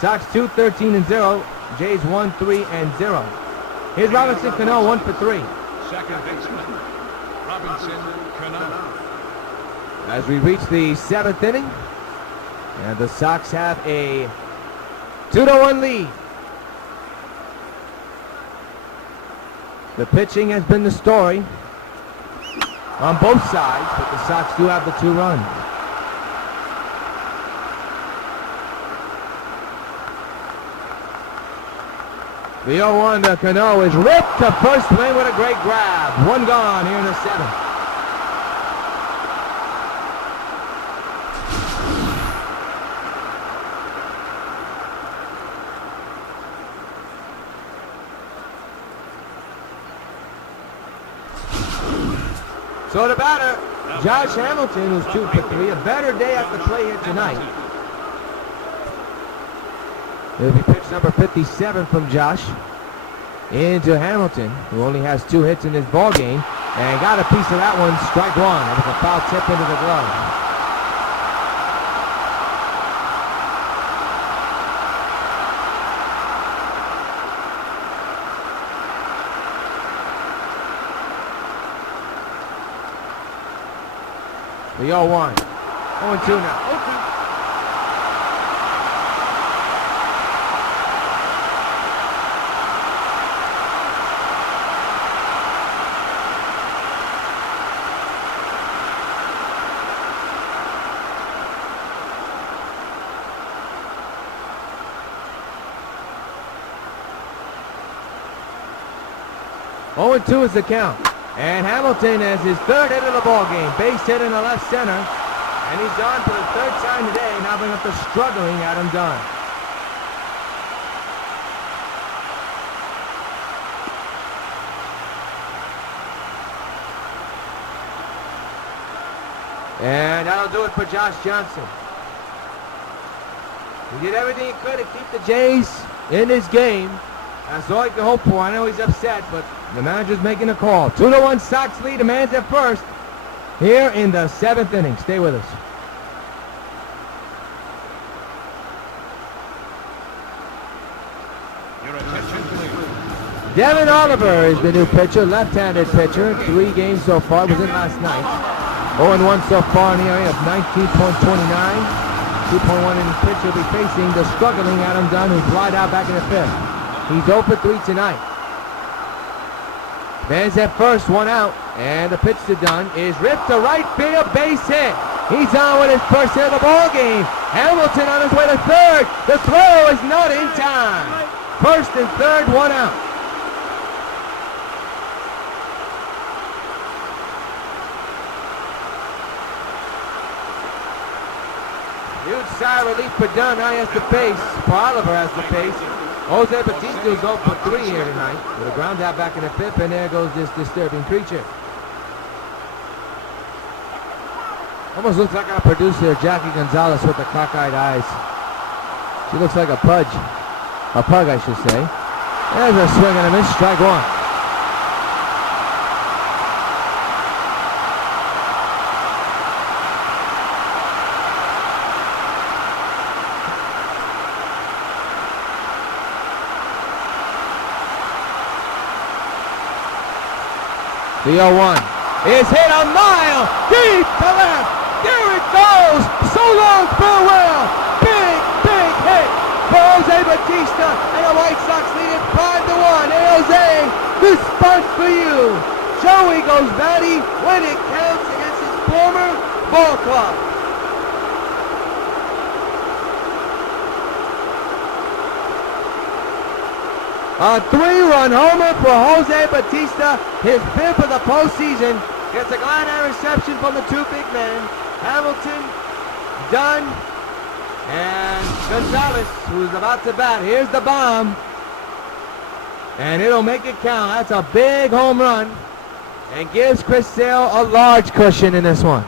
Sox 2, 13-0. Jays 1, 3-0. Here's Robinson Cano 1 for 3. Second baseman, Robinson Cano. As we reach the 7th inning, and the Sox have a 2-1 lead. The pitching has been the story on both sides, but the Sox do have the 2 runs. The 0-1 to Cano is ripped to first lane with a great grab. 1 gone here in the 7th. So the batter, Josh Hamilton, who's 2 for 3, a better day at the plate here tonight. It'll be pitch number 57 from Josh into Hamilton, who only has 2 hits in this ball game, and got a piece of that one. Strike 1. It was a foul tip into the glove. The 0-1. 0-2 now. 0-2 is the count. And Hamilton has his 3rd hit of the ball game. Base hit in the left center. And he's on for the 3rd time today, now bringing up the struggling Adam Dunn. And that'll do it for Josh Johnson. He did everything he could to keep the Jays in this game. That's all he can hope for. I know he's upset, but the manager's making a call. 2-1 Sox lead. The man's at first here in the 7th inning. Stay with us. Devin Oliver is the new pitcher, left-handed pitcher. 3 games so far. Was in last night. 0-1 so far in the area of 19.29. 2.1 inning pitch. He'll be facing the struggling Adam Dunn, who flied out back in the 5th. He's 0 for 3 tonight. Man's at first, 1 out, and the pitch to Dunn is ripped to right field, base hit. He's on with his first hit of the ball game. Hamilton on his way to 3rd. The throw is not in time. 1st and 3rd, 1 out. Huge sigh of relief for Dunn. Now he has the pace. For Oliver has the pace. Jose Bautista's 0 for 3 here tonight with a ground out back in the 5th, and there goes this disturbing creature. Almost looks like our producer, Jackie Gonzalez, with the cockeyed eyes. She looks like a pug, I should say. There's a swing and a miss, strike 1. The 0-1 is hit a mile deep to left. There it goes. So long, farewell. Big, big hit for Jose Bautista, and the White Sox lead it 5-1. Hey, Jose, this spot's for you. Joey goes batty when it counts against his former ball club. A 3-run homer for Jose Bautista, his 5th of the postseason. Gets a glad eye reception from the 2 big men, Hamilton, Dunn, and Gonzalez, who's about to bat. Here's the bomb, and it'll make it count. That's a big home run, and gives Chris Sale a large cushion in this one.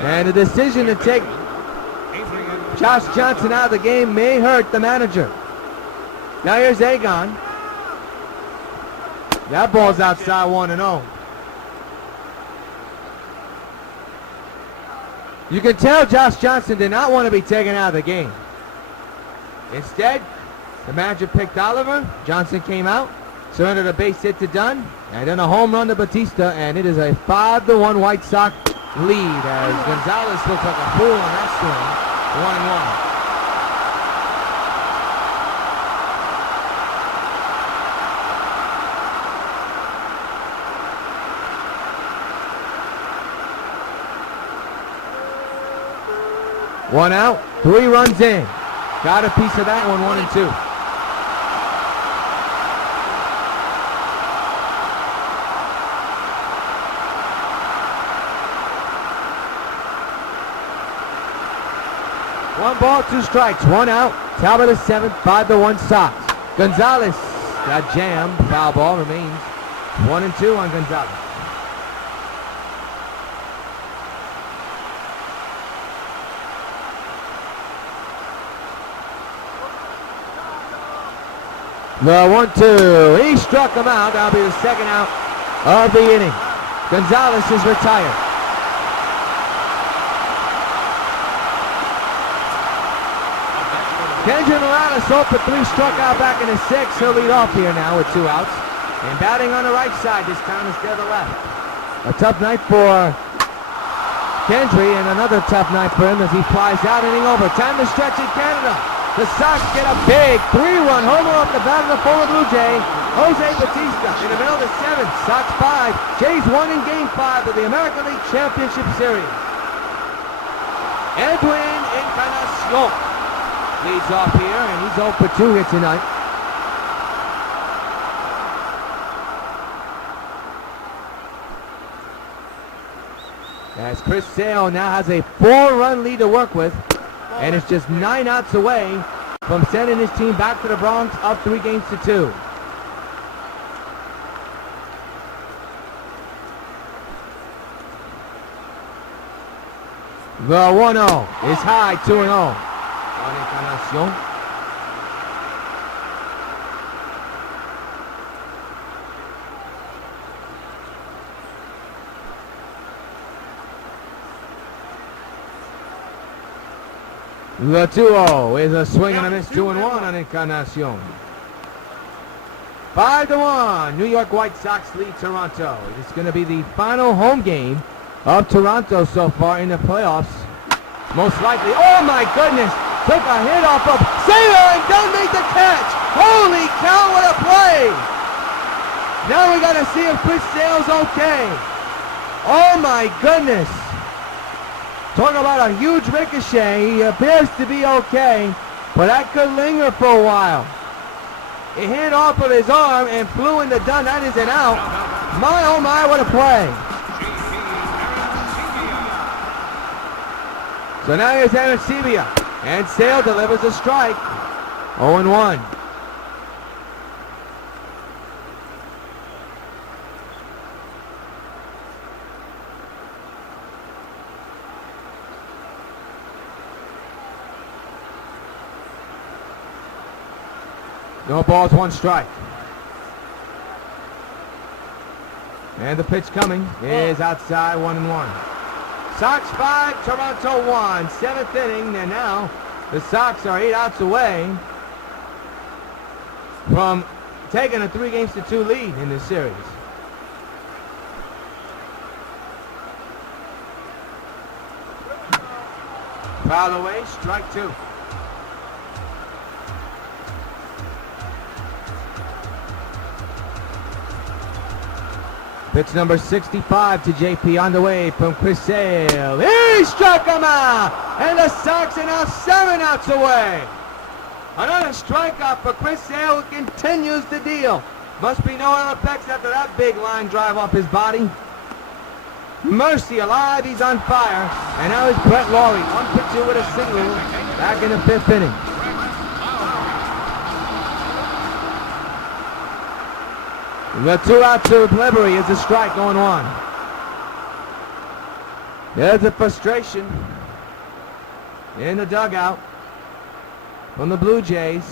And the decision to take Josh Johnson out of the game may hurt the manager. Now here's Agon. That ball's outside 1-0. You can tell Josh Johnson did not want to be taken out of the game. Instead, the manager picked Oliver. Johnson came out, surrendered a base hit to Dunn, and then a home run to Bautista, and it is a 5-1 White Sox lead as Gonzalez looks like a fool on that swing. 1-1. One out, 3 runs in. Got a piece of that one, 1-2. One ball, 2 strikes, 1 out. Top of the 7th, 5-1 Sox. Gonzalez Got jammed. Foul ball remains 1-2 on Gonzalez. The 1-2. He struck him out. That'll be the second out of the inning. Gonzalez is retired. Kendrick Morales 0 for 3, struck out back in the 6th. He'll lead off here now with 2 outs. And batting on the right side this time instead of the left. A tough night for Kendry and another tough night for him as he flies out inning over. Time to stretch in Canada. The Sox get a big 3-run homer off the bat of the former Blue Jay, Jose Bautista. In the middle of the 7th, Sox 5, Jays 1 in Game 5 of the American League Championship Series. Edwin Encarnacion leads off here, and he's 0 for 2 here tonight. As Chris Sale now has a 4-run lead to work with, and it's just 9 outs away from sending his team back to the Bronx up 3 games to 2. The 1-0 is high, 2-0 on Encarnacion. The 2-0 is a swing and a miss, 2-1 on Encarnacion. 5-1, New York White Sox lead Toronto. It's going to be the final home game of Toronto so far in the playoffs. Most likely, oh my goodness, took a hit off of Sayer and don't make the catch. Holy cow, what a play. Now we got to see if Chris Sale's okay. Oh my goodness. Talk about a huge ricochet. He appears to be okay, but that could linger for a while. It hit off of his arm and flew into Dunn. That is an out. My, oh my, what a play. So now here's Arancibia, and Sale delivers a strike. 0-1. No balls, 1 strike. And the pitch coming is outside, 1-1. Sox 5, Toronto 1. 7th inning, and now the Sox are 8 outs away from taking a 3 games to 2 lead in this series. Foul away, strike 2. Pitch number 65 to JP on the way from Chris Sale. He struck him out! And the Sox are now 7 outs away. Another strikeout for Chris Sale, who continues the deal. Must be no ill effects after that big line drive off his body. Mercy alive, he's on fire. And now it's Brett Lawrie, 1 for 2 with a single back in the 5th inning. The 2 out to delivery is a strike, 0-1. There's the frustration in the dugout from the Blue Jays.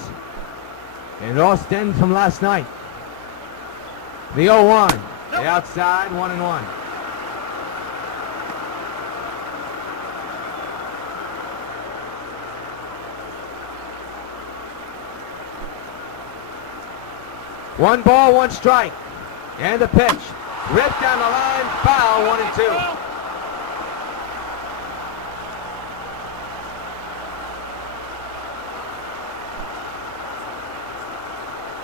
And it all stems from last night. The 0-1, the outside, 1-1. One ball, 1 strike. And the pitch. Ripped down the line, foul,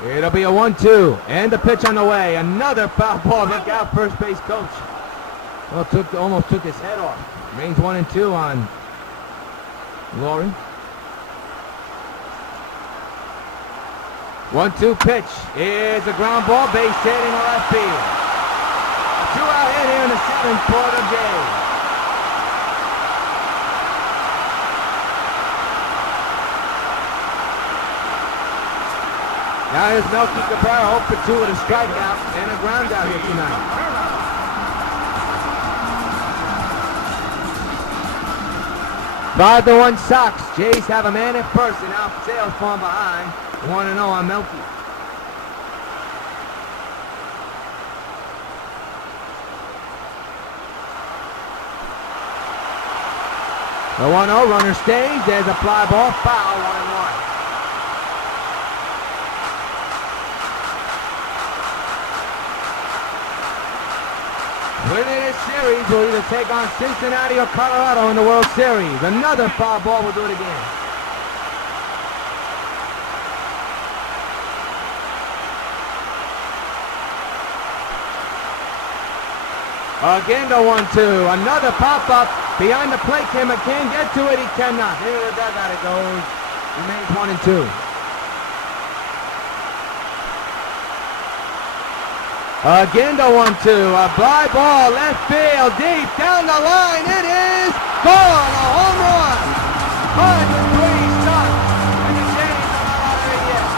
1-2. It'll be a 1-2. And the pitch on the way. Another foul ball. Look out, first base coach. Well, almost took his head off. Remains 1-2 on Lawrie. 1-2 pitch is a ground ball, base hit in the left field. A 2-out hit here in the 7th for the Jays. Now here's Melky Cabrera, 0 for 2 with a strikeout and a ground out here tonight. By the White Sox, Jays have a man at first, and now Sales falling behind. 1-0 on Melky. The 1-0 runner stays. There's a fly ball, foul, 1-1. Winning this series will either take on Cincinnati or Colorado in the World Series. Another foul ball will do it again. Again the 1-2. Another pop-up behind the plate. Can McCann get to it? He cannot. Here the dugout it goes. Remains 1-2. Again the 1-2, a fly ball, left field, deep, down the line, it is gone, a home run! 5-3 Sox, and the Jays are not out of it yet.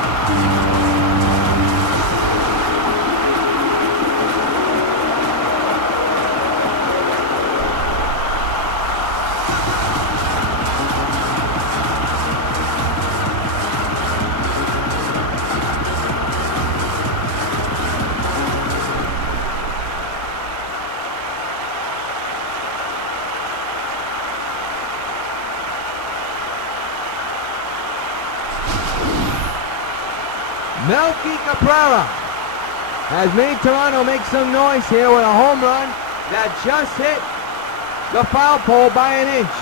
Melky Cabrera has made Toronto make some noise here with a home run that just hit the foul pole by an inch.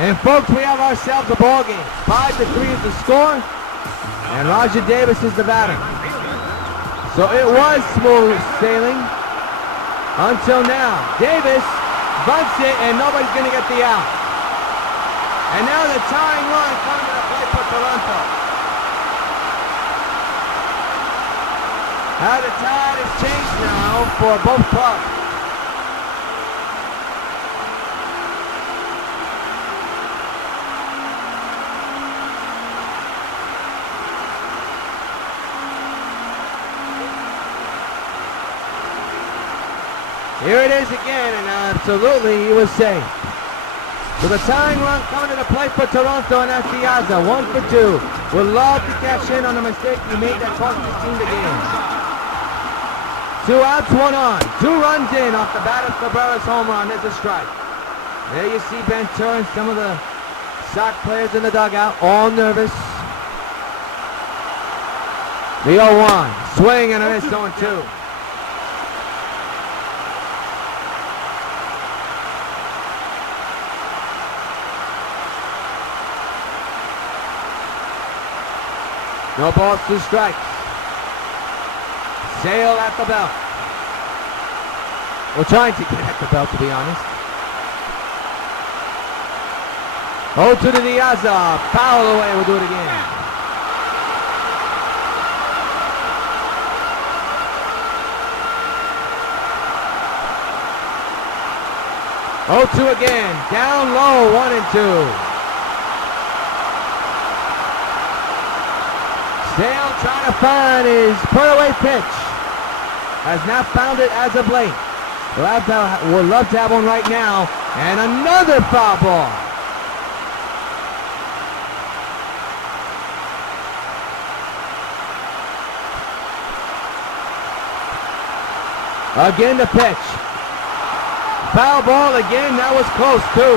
And folks, we have ourselves a ball game. 5-3 is the score, and Roger Davis is the batter. So it was smooth sailing until now. Davis bunts it, and nobody's going to get the out. And now the tying run coming to the plate for Toronto. Now the tide has changed now for both clubs. Here it is again, and absolutely he was safe. So the tying run coming to the plate for Toronto, and that's Diaza, 1 for 2. Would love to cash in on the mistake he made that cost his team the game. 2 outs, 1 on. 2 runs in off the bat of Cabrera's home run. There's a strike. There you see Ventura and some of the Sox players in the dugout, all nervous. The 0-1. Swing and a miss, 0-2. No balls, 2 strikes. Sale at the belt. We're trying to get at the belt, to be honest. 0-2 to Diaza. Foul away. We'll do it again. Oh, 2 again. Down low. 1-2. Sale trying to find his put-away pitch. Has not found it as of late. We'll love to have one right now. And another foul ball. Again the pitch. Foul ball again. That was close too.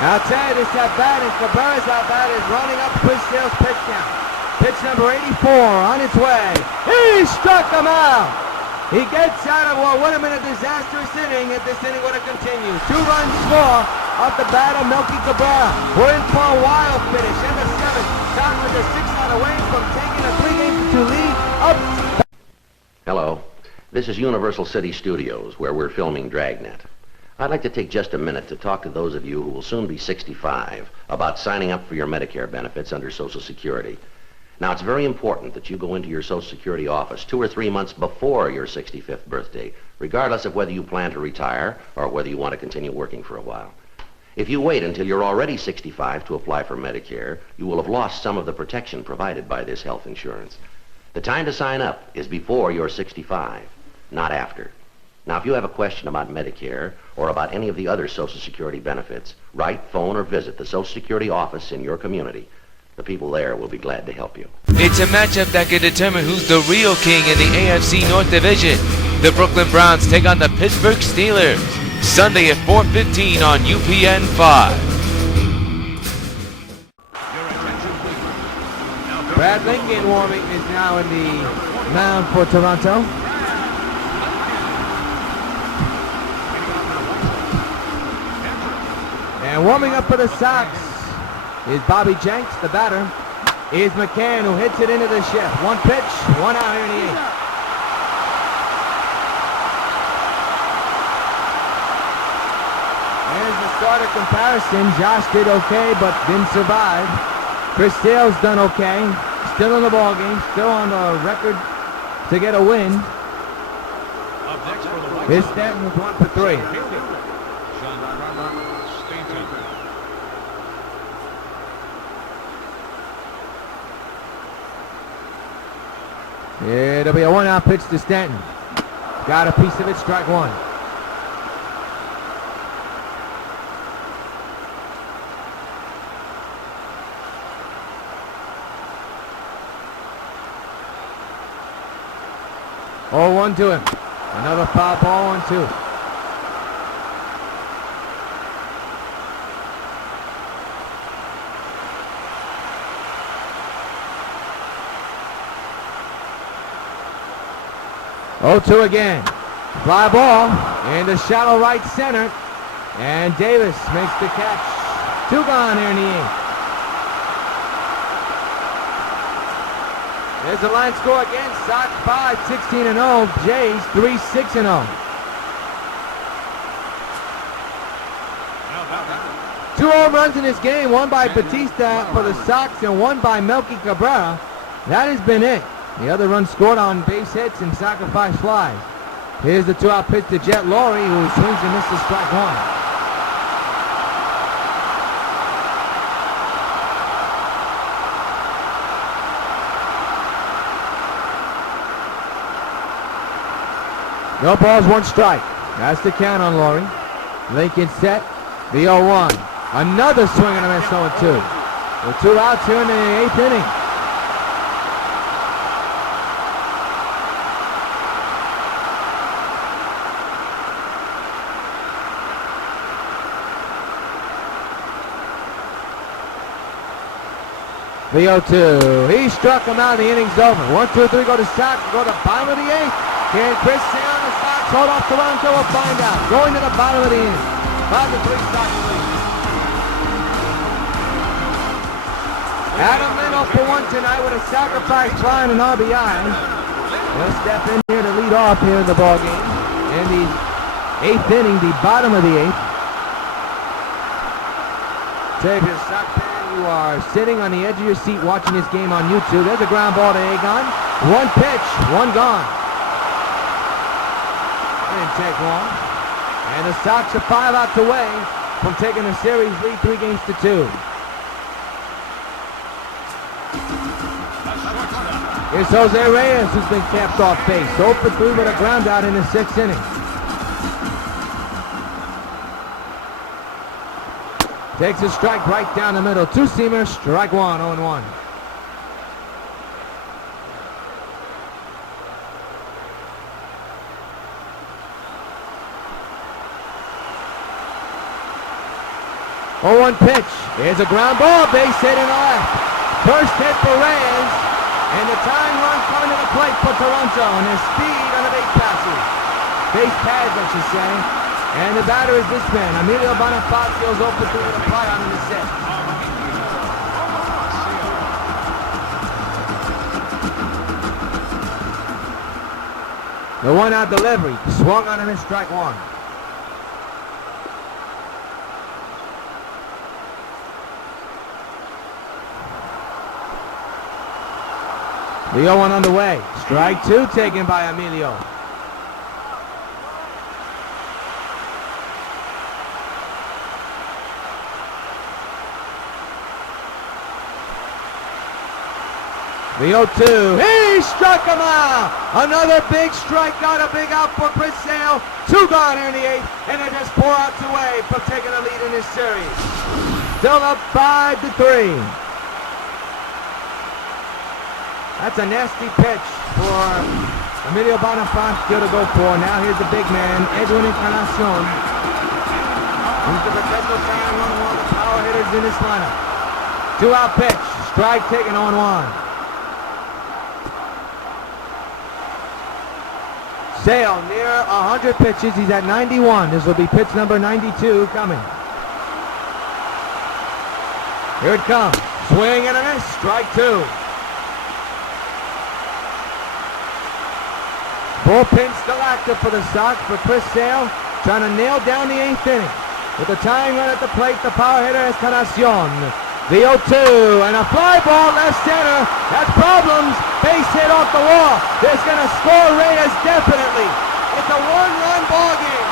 I'll tell you, this at-bat and Cabrera's at-bat is running up Chris Sale's pitch count. Pitch number 84 on its way. He struck him out. He gets out of what would have been a disastrous inning if this inning would have continued. 2 runs score off the bat of Melky Cabrera. We're in for a wild finish. In the 7th, Sox with a 6-out away from taking a 3-game lead up. Hello. This is Universal City Studios, where we're filming Dragnet. I'd like to take just a minute to talk to those of you who will soon be 65 about signing up for your Medicare benefits under Social Security. Now, it's very important that you go into your Social Security office 2 or 3 months before your 65th birthday, regardless of whether you plan to retire or whether you want to continue working for a while. If you wait until you're already 65 to apply for Medicare, you will have lost some of the protection provided by this health insurance. The time to sign up is before you're 65, not after. Now, if you have a question about Medicare or about any of the other Social Security benefits, write, phone, or visit the Social Security office in your community. The people there will be glad to help you. It's a matchup that could determine who's the real king in the AFC North Division. The Brooklyn Browns take on the Pittsburgh Steelers. Sunday at 4:15 on UPN 5. Brad Lincoln warming is now in the mound for Toronto. And warming up for the Sox is Bobby Jenks, the batter. Is McCann, who hits it into the shift. One pitch, one out here in the eighth. There's the starter comparison. Josh did okay, but didn't survive. Chris Sale's done okay. Still in the ball game. Still on the record to get a win. His Stanton was 1 for 3. It'll be a 1-out pitch to Stanton. Got a piece of it, strike one. Oh, 1 to him. Another foul ball, 1-2. Oh, 2 again. Fly ball into shallow right center. And Davis makes the catch. 2 gone here in the eighth. There's the line score again. Sox 5, 16-0. Jays 3, 6-0. 2 home runs in this game. One by Batista for the Sox and one by Melky Cabrera. That has been it. The other run scored on base hits and sacrifice flies. Here's the 2-out pitch to Jet Laurie, who swings and misses strike one. No balls, 1 strike. That's the count on Laurie. Lincoln set. The 0-1. Another swing and a miss, 0-2. With 2 outs here in the 8th inning. The 0-2. He struck him out. The inning's over. 1, 2, 3 go to Sox. Go to the bottom of the 8th. Can Chris Sale and the Sox hold off Toronto? We'll find out. Going to the bottom of the inning. 5-3 Sox lead. Adam Lynn off for 1 tonight with a sacrifice fly and an RBI. He'll step in here to lead off here in the ball game. In the 8th inning, the bottom of the 8th. Say if you're a Sox fan, you are sitting on the edge of your seat watching this game on YouTube. There's a ground ball to Agon. 1 pitch, 1 gone. Didn't take long. And the Sox are 5 outs away from taking the series lead 3 games to 2. Here's Jose Rios, who's been capped off base. 0 for 3 with a ground out in the 6th inning. Takes a strike right down the middle. 2-seamer, strike 1, 0-1. Oh, 1 pitch. Here's a ground ball, base hit in the left. First hit for Reyes, and the tying run coming to the plate for Toronto, and their speed on the base passes. Base pads, I should say. And the batter is this man, Emilio Bonifacio's 0 for 3 with a fly out in the 6th. The 1-out delivery, swung on him and strike 1. The 0-1 underway. Strike 2 taken by Emilio. The 0-2. He struck him out. Another big strikeout, a big out for Chris Sale. 2 gone here in the 8th, and they're just 4 outs away from taking the lead in this series. Still up 5-3. That's a nasty pitch for Emilio Bonifacio to go for. Now here's the big man, Edwin Encarnacion. He's the potential time on one of the power hitters in this lineup. 2-out pitch. Strike taken on 1. Sale near 100 pitches. He's at 91. This will be pitch number 92 coming. Here it comes. Swing and a miss. Strike 2. Bullpen still active for the Sox for Chris Sale, trying to nail down the 8th inning. With the tying run at the plate, the power hitter Encarnacion. The 0-2 and a fly ball left center. That's problems. Base hit off the wall. This going to score Rios definitely. It's a 1-run ball game.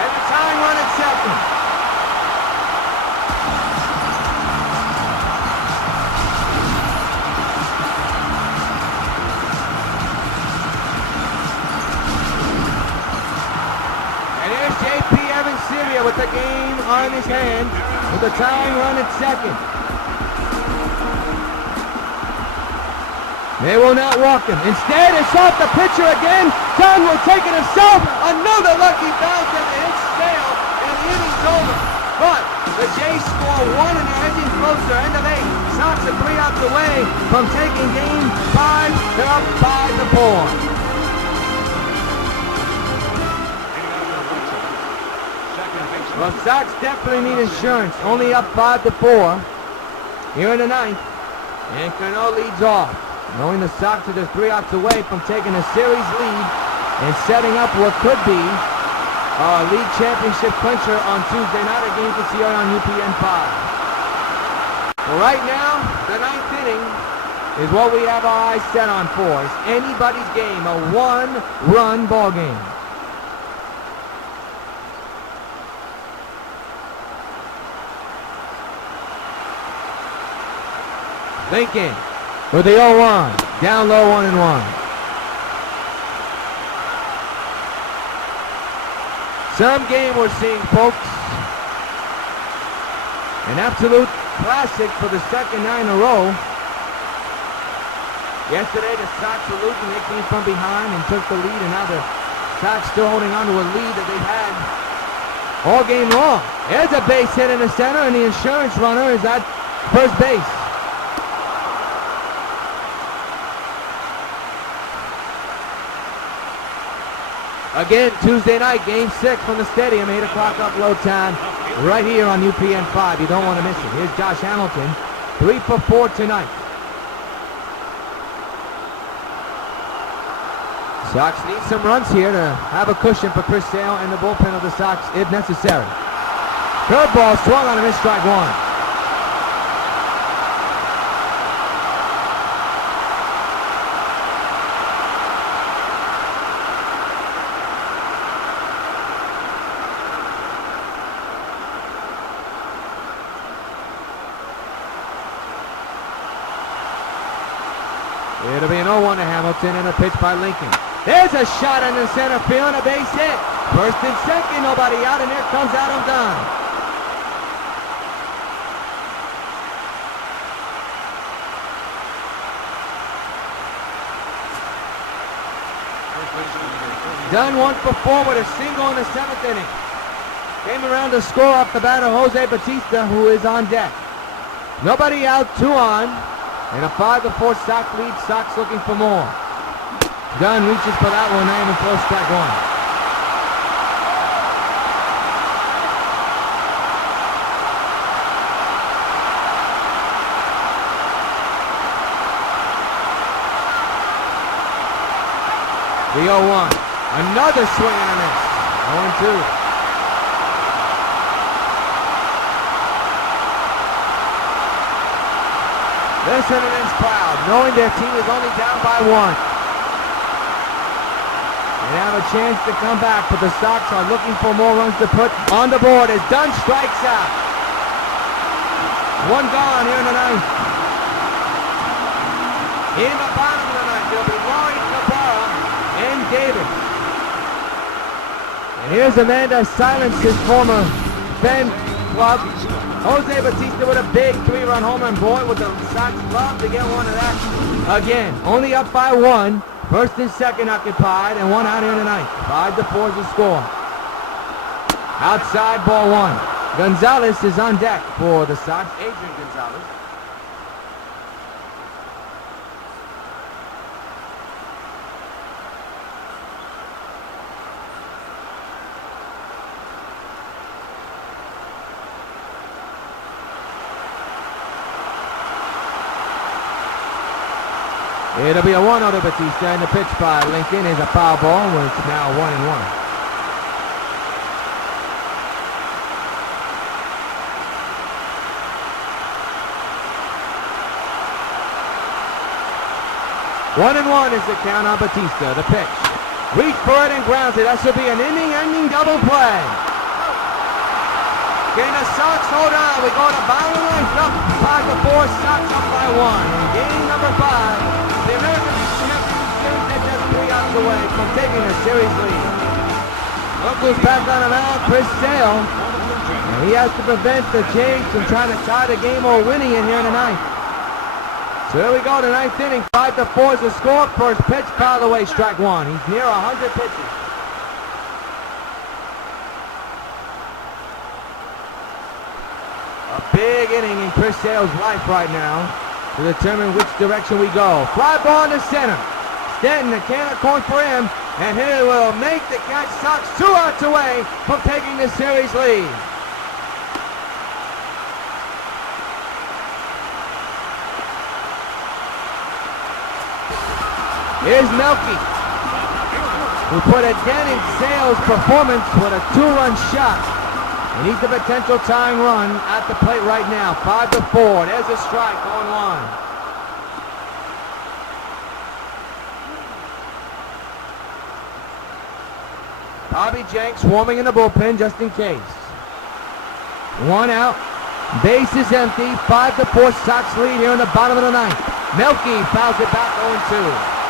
And the tying run at second. With the game on his hand, with the tying run at second. They will not walk him. Instead, it's off the pitcher again. Dunn will take it himself. Another lucky bounce and the hit Sale, and the inning's over. But the Jays score 1 and they're edging closer. End of 8. Sox are 3 outs away from taking game 5. They're up 5-4. Well, Sox definitely need insurance. Only up 5-4 here in the 9th. And Cano leads off. Knowing the Sox are just 3 outs away from taking a series lead and setting up what could be a league championship clincher on Tuesday night. A game to see on UPN 5. Well, right now, the 9th inning is what we have our eyes set on for. It's anybody's game, a 1-run ball game. Lincoln with the 0-1. Down low 1-1. Some game we're seeing, folks. An absolute classic for the second night in a row. Yesterday the Sox were losing. They came from behind and took the lead, and now the Sox still holding on to a lead that they've had all game long. There's a base hit in the center, and the insurance runner is at first base. Again, Tuesday night, Game 6 from the stadium, 8 o'clock upload time, right here on UPN 5. You don't want to miss it. Here's Josh Hamilton, 3 for 4 tonight. Sox need some runs here to have a cushion for Chris Sale and the bullpen of the Sox if necessary. Curveball swung on a miss, strike 1. It'll be an 0-1 to Hamilton and a pitch by Lincoln. There's a shot in the center field and a base hit. First and second, nobody out, and here comes Adam Dunn. Dunn 1 for 4 with a single in the 7th inning. Came around to score off the bat of Jose Batista, who is on deck. Nobody out, 2 on. And a 5-4 Sox lead. Sox looking for more. Dunn reaches for that one, and throws strike 1. The 0-1. Another swing and a miss. 0-2. This inning is proud, knowing their team is only down by 1. They have a chance to come back, but the Sox are looking for more runs to put on the board as Dunn strikes out. 1 gone here in the 9th. In the bottom of the ninth, it'll be Laurie Cabrera and Davis. And here's a man that silenced his former Ben club. Jose Bautista with a big 3-run home run. Boy, would the Sox love to get one of that. Again, only up by 1. First and second occupied, and 1 out here in the ninth. 5-4 is the score. Outside, ball 1. Gonzalez is on deck for the Sox. Adrian Gonzalez. It'll be a 1-0 to Bautista, and the pitch by Lincoln is a foul ball, which is now 1-1. One and one is the count on Bautista. The pitch. Reach for it and grounds it. That should be an inning-ending double play. Can the Sox hold on? We go to bottom of the ninth, up 5-4. Sox up by 1. In game number 5, the American League Championship Series is just 3 outs away from taking a series lead. Look who's back on the mound, Chris Sale. And he has to prevent the Jays from trying to tie the game or winning it here in the ninth. So here we go, the ninth inning, 5-4 is the score. First pitch, fouled away, strike 1. He's near 100 pitches. A big inning in Chris Sale's life right now to determine which direction we go. Fly ball in the center. Stanton, a can of corn for him, and he will make the catch. Sox 2 outs away from taking the series lead. Here's Melky, who put a dent in Sale's performance with a 2-run shot. And he's the potential tying run at the plate right now. 5-4. There's a strike on 1. Bobby Jenks warming in the bullpen just in case. 1 out. Base is empty. 5-4 Sox lead here in the bottom of the ninth. Melky fouls it back 0-2.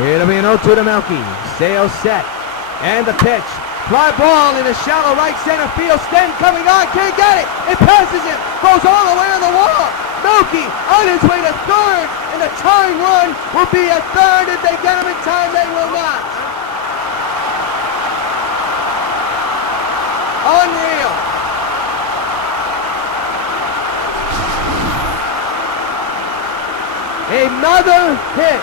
It'll be an 0-2 to Melky. Sale set. And the pitch. Fly ball in the shallow right center field. Stanton coming on. Can't get it. It passes him. Goes all the way on the wall. Melky on his way to third. And the tying run will be at third. If they get him in time, they will not. Unreal. Another hit.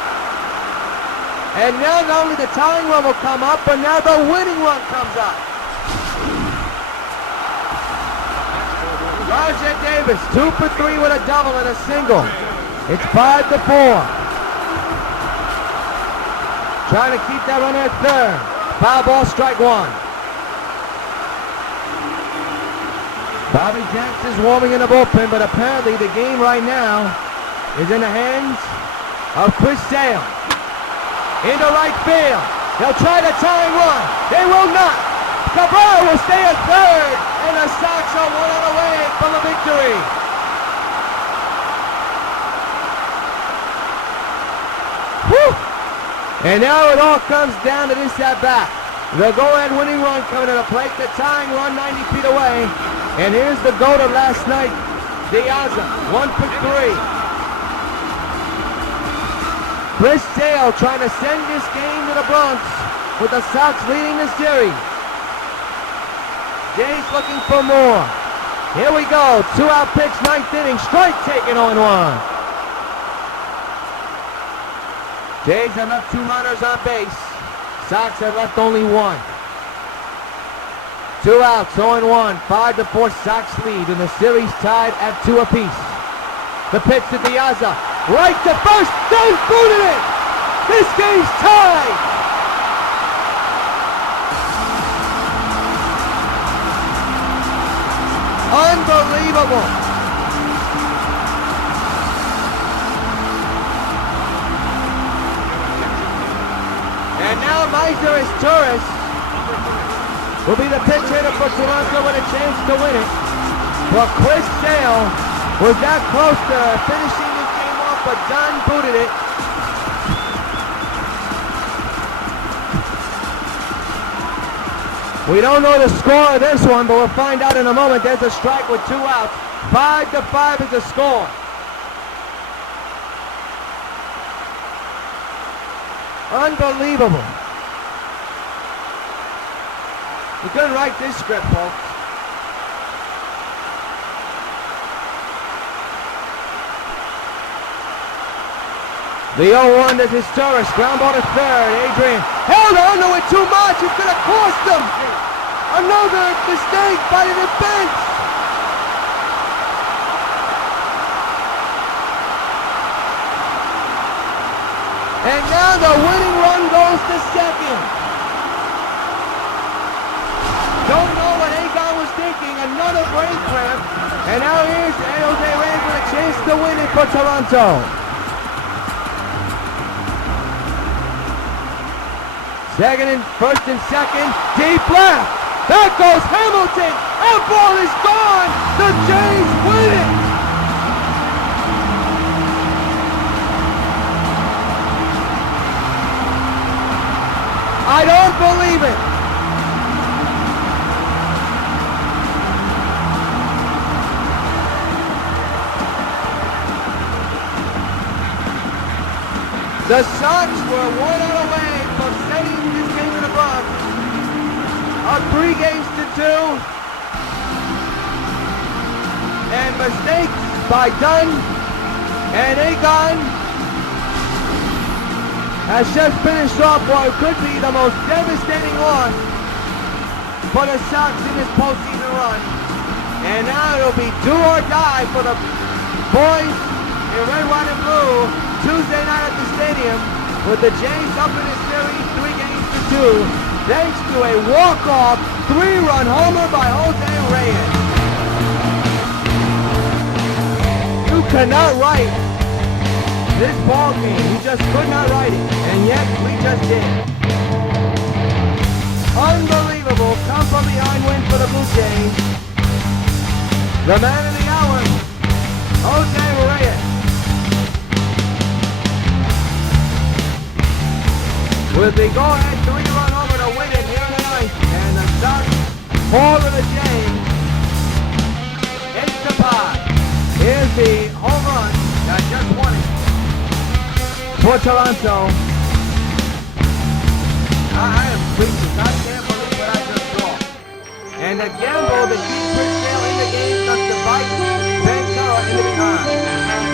And now not only the tying run will come up, but now the winning run comes up. Rajay Davis, 2 for 3 with a double and a single. It's 5-4. Trying to keep that runner at third. Foul ball, strike 1. Bobby Jenks is warming in the bullpen, but apparently the game right now is in the hands of Chris Sale. Into right field. They'll try the tying run. They will not. Cabrera will stay at third. And the Sox are 1 out away from a victory. Whew. And now it all comes down to this at-bat. The go-ahead winning run coming to the plate. The tying run 90 feet away. And here's the goal of last night. Diaza, 1 for 3. Chris Sale trying to send this game to the Bronx with the Sox leading the series. Jays looking for more. Here we go. 2-out pitch, 9th inning. Strike taken on 1. Jays have left 2 runners on base. Sox have left only 1. 2 outs, 0-1. 5-4 Sox lead, and the series tied at 2 apiece. The pitch to Diaza. Right to first, don't boot it in! This game's tied! Unbelievable! And now Meiser is Torres. will be the pitch hitter for Toronto with a chance to win it. But Chris Sale was that close to finishing this game off, but Dunn booted it. We don't know the score of this one, but we'll find out in a moment. There's a strike with 2 outs. 5-5 is the score. Unbelievable. You couldn't write this script, folks. The 0-1 is historic. Ground ball to third. Adrian held on to it too much. It's going to cost them. Another mistake by the defense. And now the winning run goes to second. Don't know what Agon was thinking. Another brain cramp. And now here's Jose Reyes with a chance to win it for Toronto. First and second, deep left. That goes Hamilton. That ball is gone. The Jays win it. I don't believe it. The Sox were 1 out away from setting this game in the Bronx. Up 3 games to 2. And mistakes by Dunn and Agon has just finished off what could be the most devastating loss for the Sox in this postseason run. And now it'll be do or die for the boys in red, white, and blue Tuesday night at the stadium with the Jays up in the series 3 games to 2 thanks to a walk-off 3-run homer by Jose Reyes. You cannot write this ball game. You just could not write it, and yet we just did. Unbelievable come from behind win for the Blue Jays. The man of the hour, Jose Reyes. With the go-ahead 3-run homer to win it here in the ninth, and the Sox fall to the Jays. 8-5. Here's the home run that just won it for Toronto. I am speechless. I can't believe what I just saw. And the gamble to keep Chris Sale in the game starts to bite Ventura in the behind.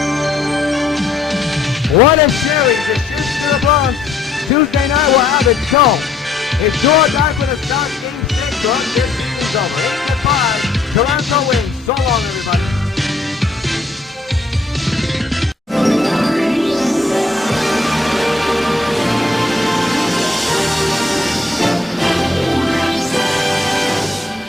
What a series. It shifts to the Bronx. Tuesday night we'll have it so. It's do or die for the Sox game 6. This season's over. 8-5. Toronto wins. So long, everybody.